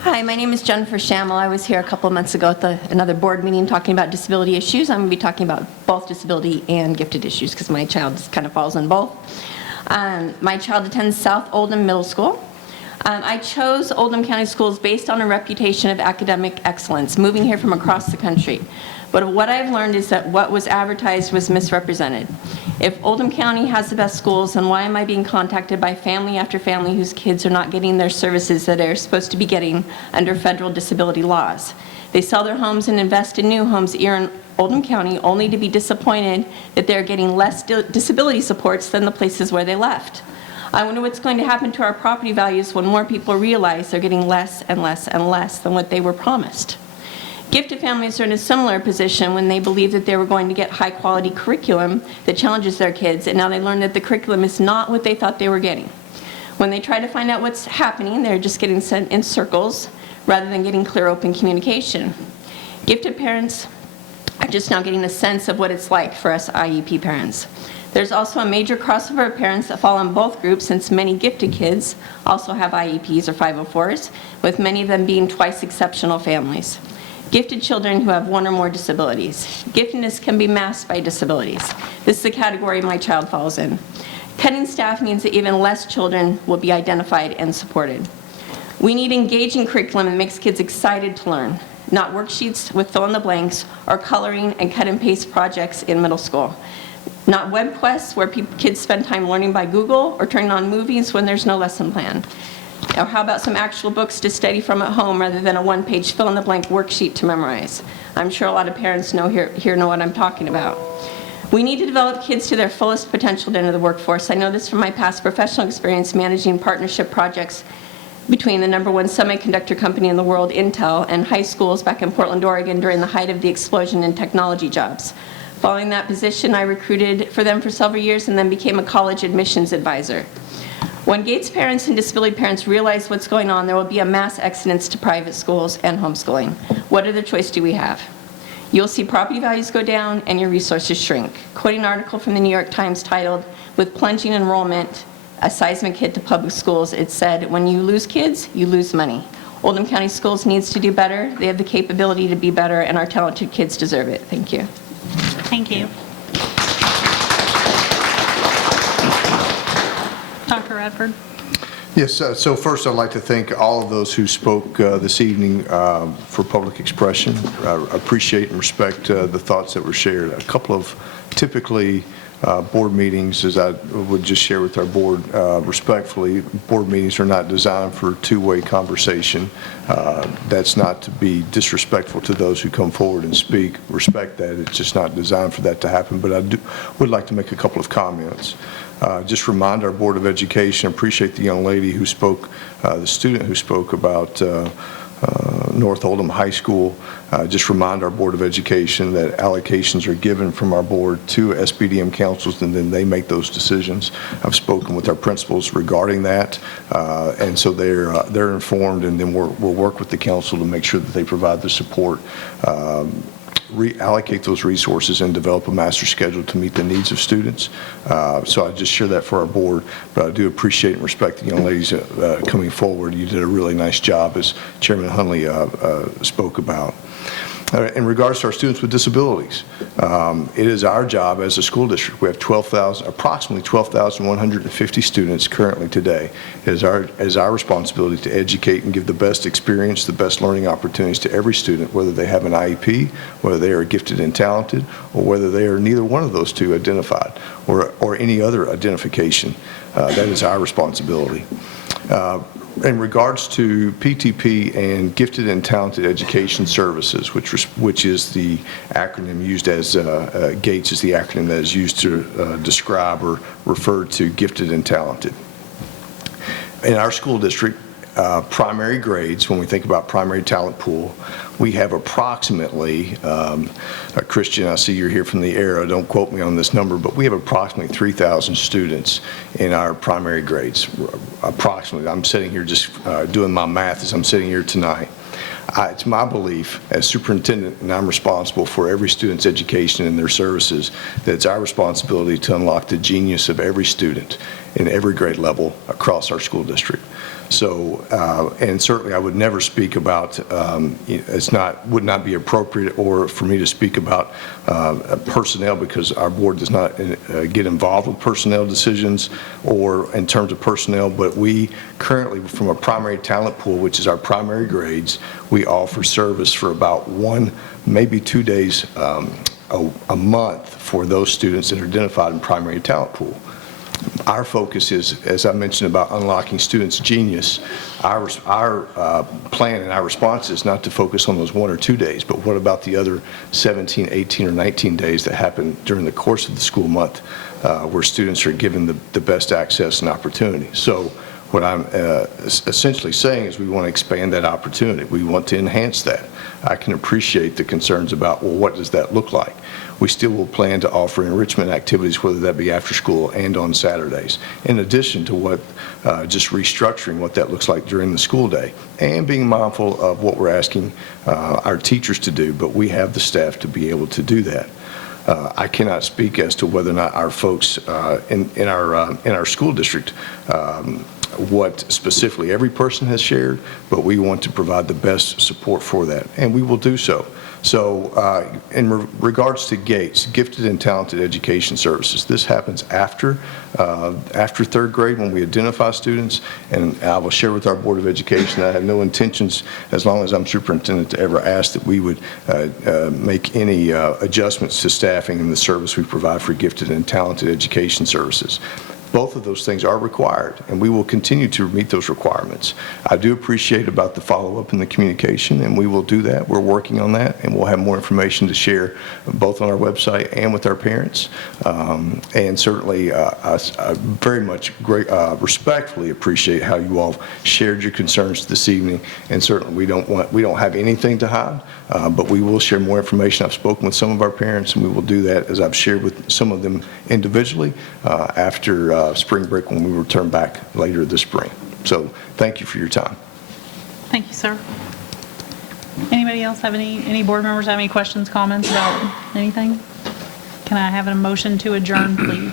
Hi, my name is Jennifer Schammel. I was here a couple of months ago at another board meeting talking about disability issues. I'm going to be talking about both disability and gifted issues because my child kind of falls in both. My child attends South Oldham Middle School. I chose Oldham County Schools based on a reputation of academic excellence, moving here from across the country. But what I've learned is that what was advertised was misrepresented. If Oldham County has the best schools, then why am I being contacted by family after family whose kids are not getting their services that they're supposed to be getting under federal disability laws? They sell their homes and invest in new homes here in Oldham County only to be disappointed that they're getting less disability supports than the places where they left. I wonder what's going to happen to our property values when more people realize they're getting less and less and less than what they were promised. Gifted families are in a similar position when they believe that they were going to get high-quality curriculum that challenges their kids, and now they learn that the curriculum is not what they thought they were getting. When they try to find out what's happening, they're just getting sent in circles rather than getting clear, open communication. Gifted parents are just now getting a sense of what it's like for us IEP parents. There's also a major crossover of parents that fall in both groups, since many gifted kids also have IEPs or 504s, with many of them being twice exceptional families. Gifted children who have one or more disabilities. Giftedness can be masked by disabilities. This is the category my child falls in. Cutting staff means that even less children will be identified and supported. We need engaging curriculum that makes kids excited to learn, not worksheets with fill in the blanks or coloring and cut and paste projects in middle school. Not web quests where kids spend time learning by Google or turning on movies when there's no lesson plan. Or how about some actual books to study from at home rather than a one-page fill-in-the-blank worksheet to memorize? I'm sure a lot of parents know what I'm talking about. We need to develop kids to their fullest potential to enter the workforce. I know this from my past professional experience managing partnership projects between the #1 semiconductor company in the world, Intel, and high schools back in Portland, Oregon during the height of the explosion in technology jobs. Following that position, I recruited for them for several years and then became a college admissions advisor. When Gates parents and disability parents realize what's going on, there will be a mass exodus to private schools and homeschooling. What other choice do we have? You'll see property values go down and your resources shrink. Quoting an article from the New York Times titled, "With Plunging Enrollment, a Seismic Hit to Public Schools," it said, when you lose kids, you lose money. Oldham County Schools needs to do better. They have the capability to be better, and our talented kids deserve it. Thank you. Thank you. Dr. Radford. Yes, so first I'd like to thank all of those who spoke this evening for public expression. I appreciate and respect the thoughts that were shared. A couple of typically board meetings, as I would just share with our board respectfully, board meetings are not designed for two-way conversation. That's not to be disrespectful to those who come forward and speak. Respect that. It's just not designed for that to happen. But I would like to make a couple of comments. Just remind our Board of Education, appreciate the young lady who spoke, the student who spoke about North Oldham High School. Just remind our Board of Education that allocations are given from our board to SBDM councils, and then they make those decisions. I've spoken with our principals regarding that, and so they're informed, and then we'll work with the council to make sure that they provide the support, reallocate those resources, and develop a master schedule to meet the needs of students. So I just share that for our board, but I do appreciate and respect the young ladies coming forward. You did a really nice job, as Chairman Hunley spoke about. In regards to our students with disabilities, it is our job as a school district. We have approximately 12,150 students currently today. It is our responsibility to educate and give the best experience, the best learning opportunities to every student, whether they have an IEP, whether they are gifted and talented, or whether they are neither one of those two identified, or any other identification. That is our responsibility. In regards to PTP and Gifted and Talented Education Services, which is the acronym used as, GATES is the acronym that is used to describe or refer to gifted and talented. In our school district, primary grades, when we think about primary talent pool, we have approximately, Christian, I see you're here from the ERA, don't quote me on this number, but we have approximately 3,000 students in our primary grades. Approximately, I'm sitting here just doing my math as I'm sitting here tonight. It's my belief as superintendent, and I'm responsible for every student's education and their services, that it's our responsibility to unlock the genius of every student in every grade level across our school district. So, and certainly I would never speak about, would not be appropriate or for me to speak about personnel, because our board does not get involved with personnel decisions or in terms of personnel, but we currently, from a primary talent pool, which is our primary grades, we offer service for about 1, maybe 2 days a month for those students that are identified in primary talent pool. Our focus is, as I mentioned, about unlocking students' genius. Our plan and our response is not to focus on those 1 or 2 days, but what about the other 17, 18, or 19 days that happen during the course of the school month where students are given the best access and opportunity. So what I'm essentially saying is we want to expand that opportunity. We want to enhance that. I can appreciate the concerns about, well, what does that look like? We still will plan to offer enrichment activities, whether that be after school and on Saturdays, in addition to what just restructuring what that looks like during the school day, and being mindful of what we're asking our teachers to do, but we have the staff to be able to do that. I cannot speak as to whether or not our folks in our school district what specifically every person has shared, but we want to provide the best support for that, and we will do so. So in regards to GATES, Gifted and Talented Education Services, this happens after 3rd grade when we identify students, and I will share with our Board of Education that I have no intentions, as long as I'm superintendent, to ever ask that we would make any adjustments to staffing and the service we provide for Gifted and Talented Education Services. Both of those things are required, and we will continue to meet those requirements. I do appreciate about the follow-up and the communication, and we will do that. We're working on that, and we'll have more information to share both on our website and with our parents. And certainly, I very much respectfully appreciate how you all shared your concerns this evening, and certainly we don't have anything to hide, but we will share more information. I've spoken with some of our parents, and we will do that, as I've shared with some of them individually after spring break when we return back later this spring. So thank you for your time. Thank you, sir. Anybody else have any board members have any questions, comments about anything? Can I have a motion to adjourn, please?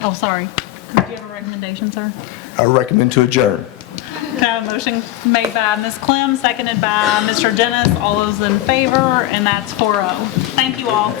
Oh, sorry. Do you have a recommendation, sir? I recommend to adjourn. Can I have a motion made by Ms. Clem, seconded by Mr. Dennis? All those in favor, and that's 4-0. Thank you all.